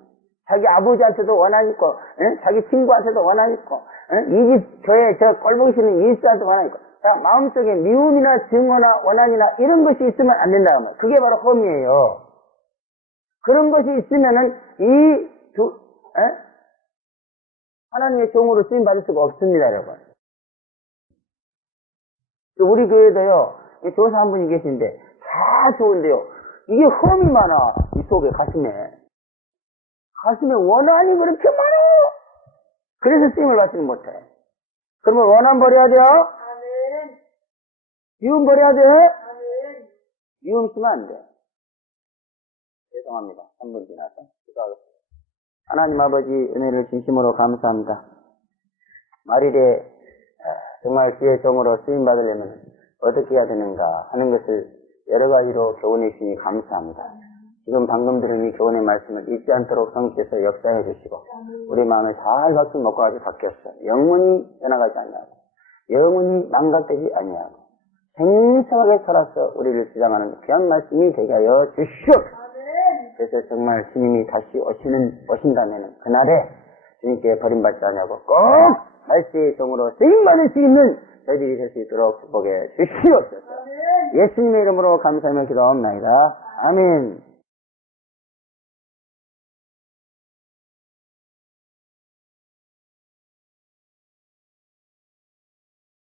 자기 아버지한테도 원한 있고, 응? 자기 친구한테도 원한 있고, 응? 이 집 교회 저 꼴보기 싫은 이웃한테 원한 있고. 자, 마음속에 미움이나 증오나 원한이나 이런 것이 있으면 안 된다는 말이에요. 그게 바로 험이에요. 그런 것이 있으면은 하나님의 종으로 쓰임 받을 수가 없습니다, 여러분. 우리 교회도요, 조사 한 분이 계신데 다 좋은데요. 이게 험이 많아. 이 속에 가슴에 원한이 그렇게 많아. 그래서 쓰임을 받지는 못해. 그러면 원한 버려야 돼요. 아멘. 미움 버려야 돼. 아멘. 미움 쓰면 안 돼. 죄송합니다. 3분 지나서 기도하겠습니다. 하나님 아버지 은혜를 진심으로 감사합니다. 말일에 정말 주의 종으로 쓰임 받으려면 어떻게 해야 되는가 하는 것을 여러 가지로 교훈해 주시니 감사합니다. 지금 방금 들은 이 교훈의 말씀을 잊지 않도록 성께서 역사해 주시고 우리 마음을 잘 박수 먹고 아주 바뀌었어. 영원히 변화가지 아니하고 영원히 망각되지 아니하고 생생하게 살아서 우리를 주장하는 귀한 말씀이 되게 하여 주시옵소서. 그래서 정말 주님이 다시 오신다면 그날에 주님께 버림받지 않냐고 꼭 말씀의 종으로 쓰임받을 수 있는 저희들이 될 수 있도록 축복해 주시옵소서. 예수님의 이름으로 감사하며 기도합니다. 아멘.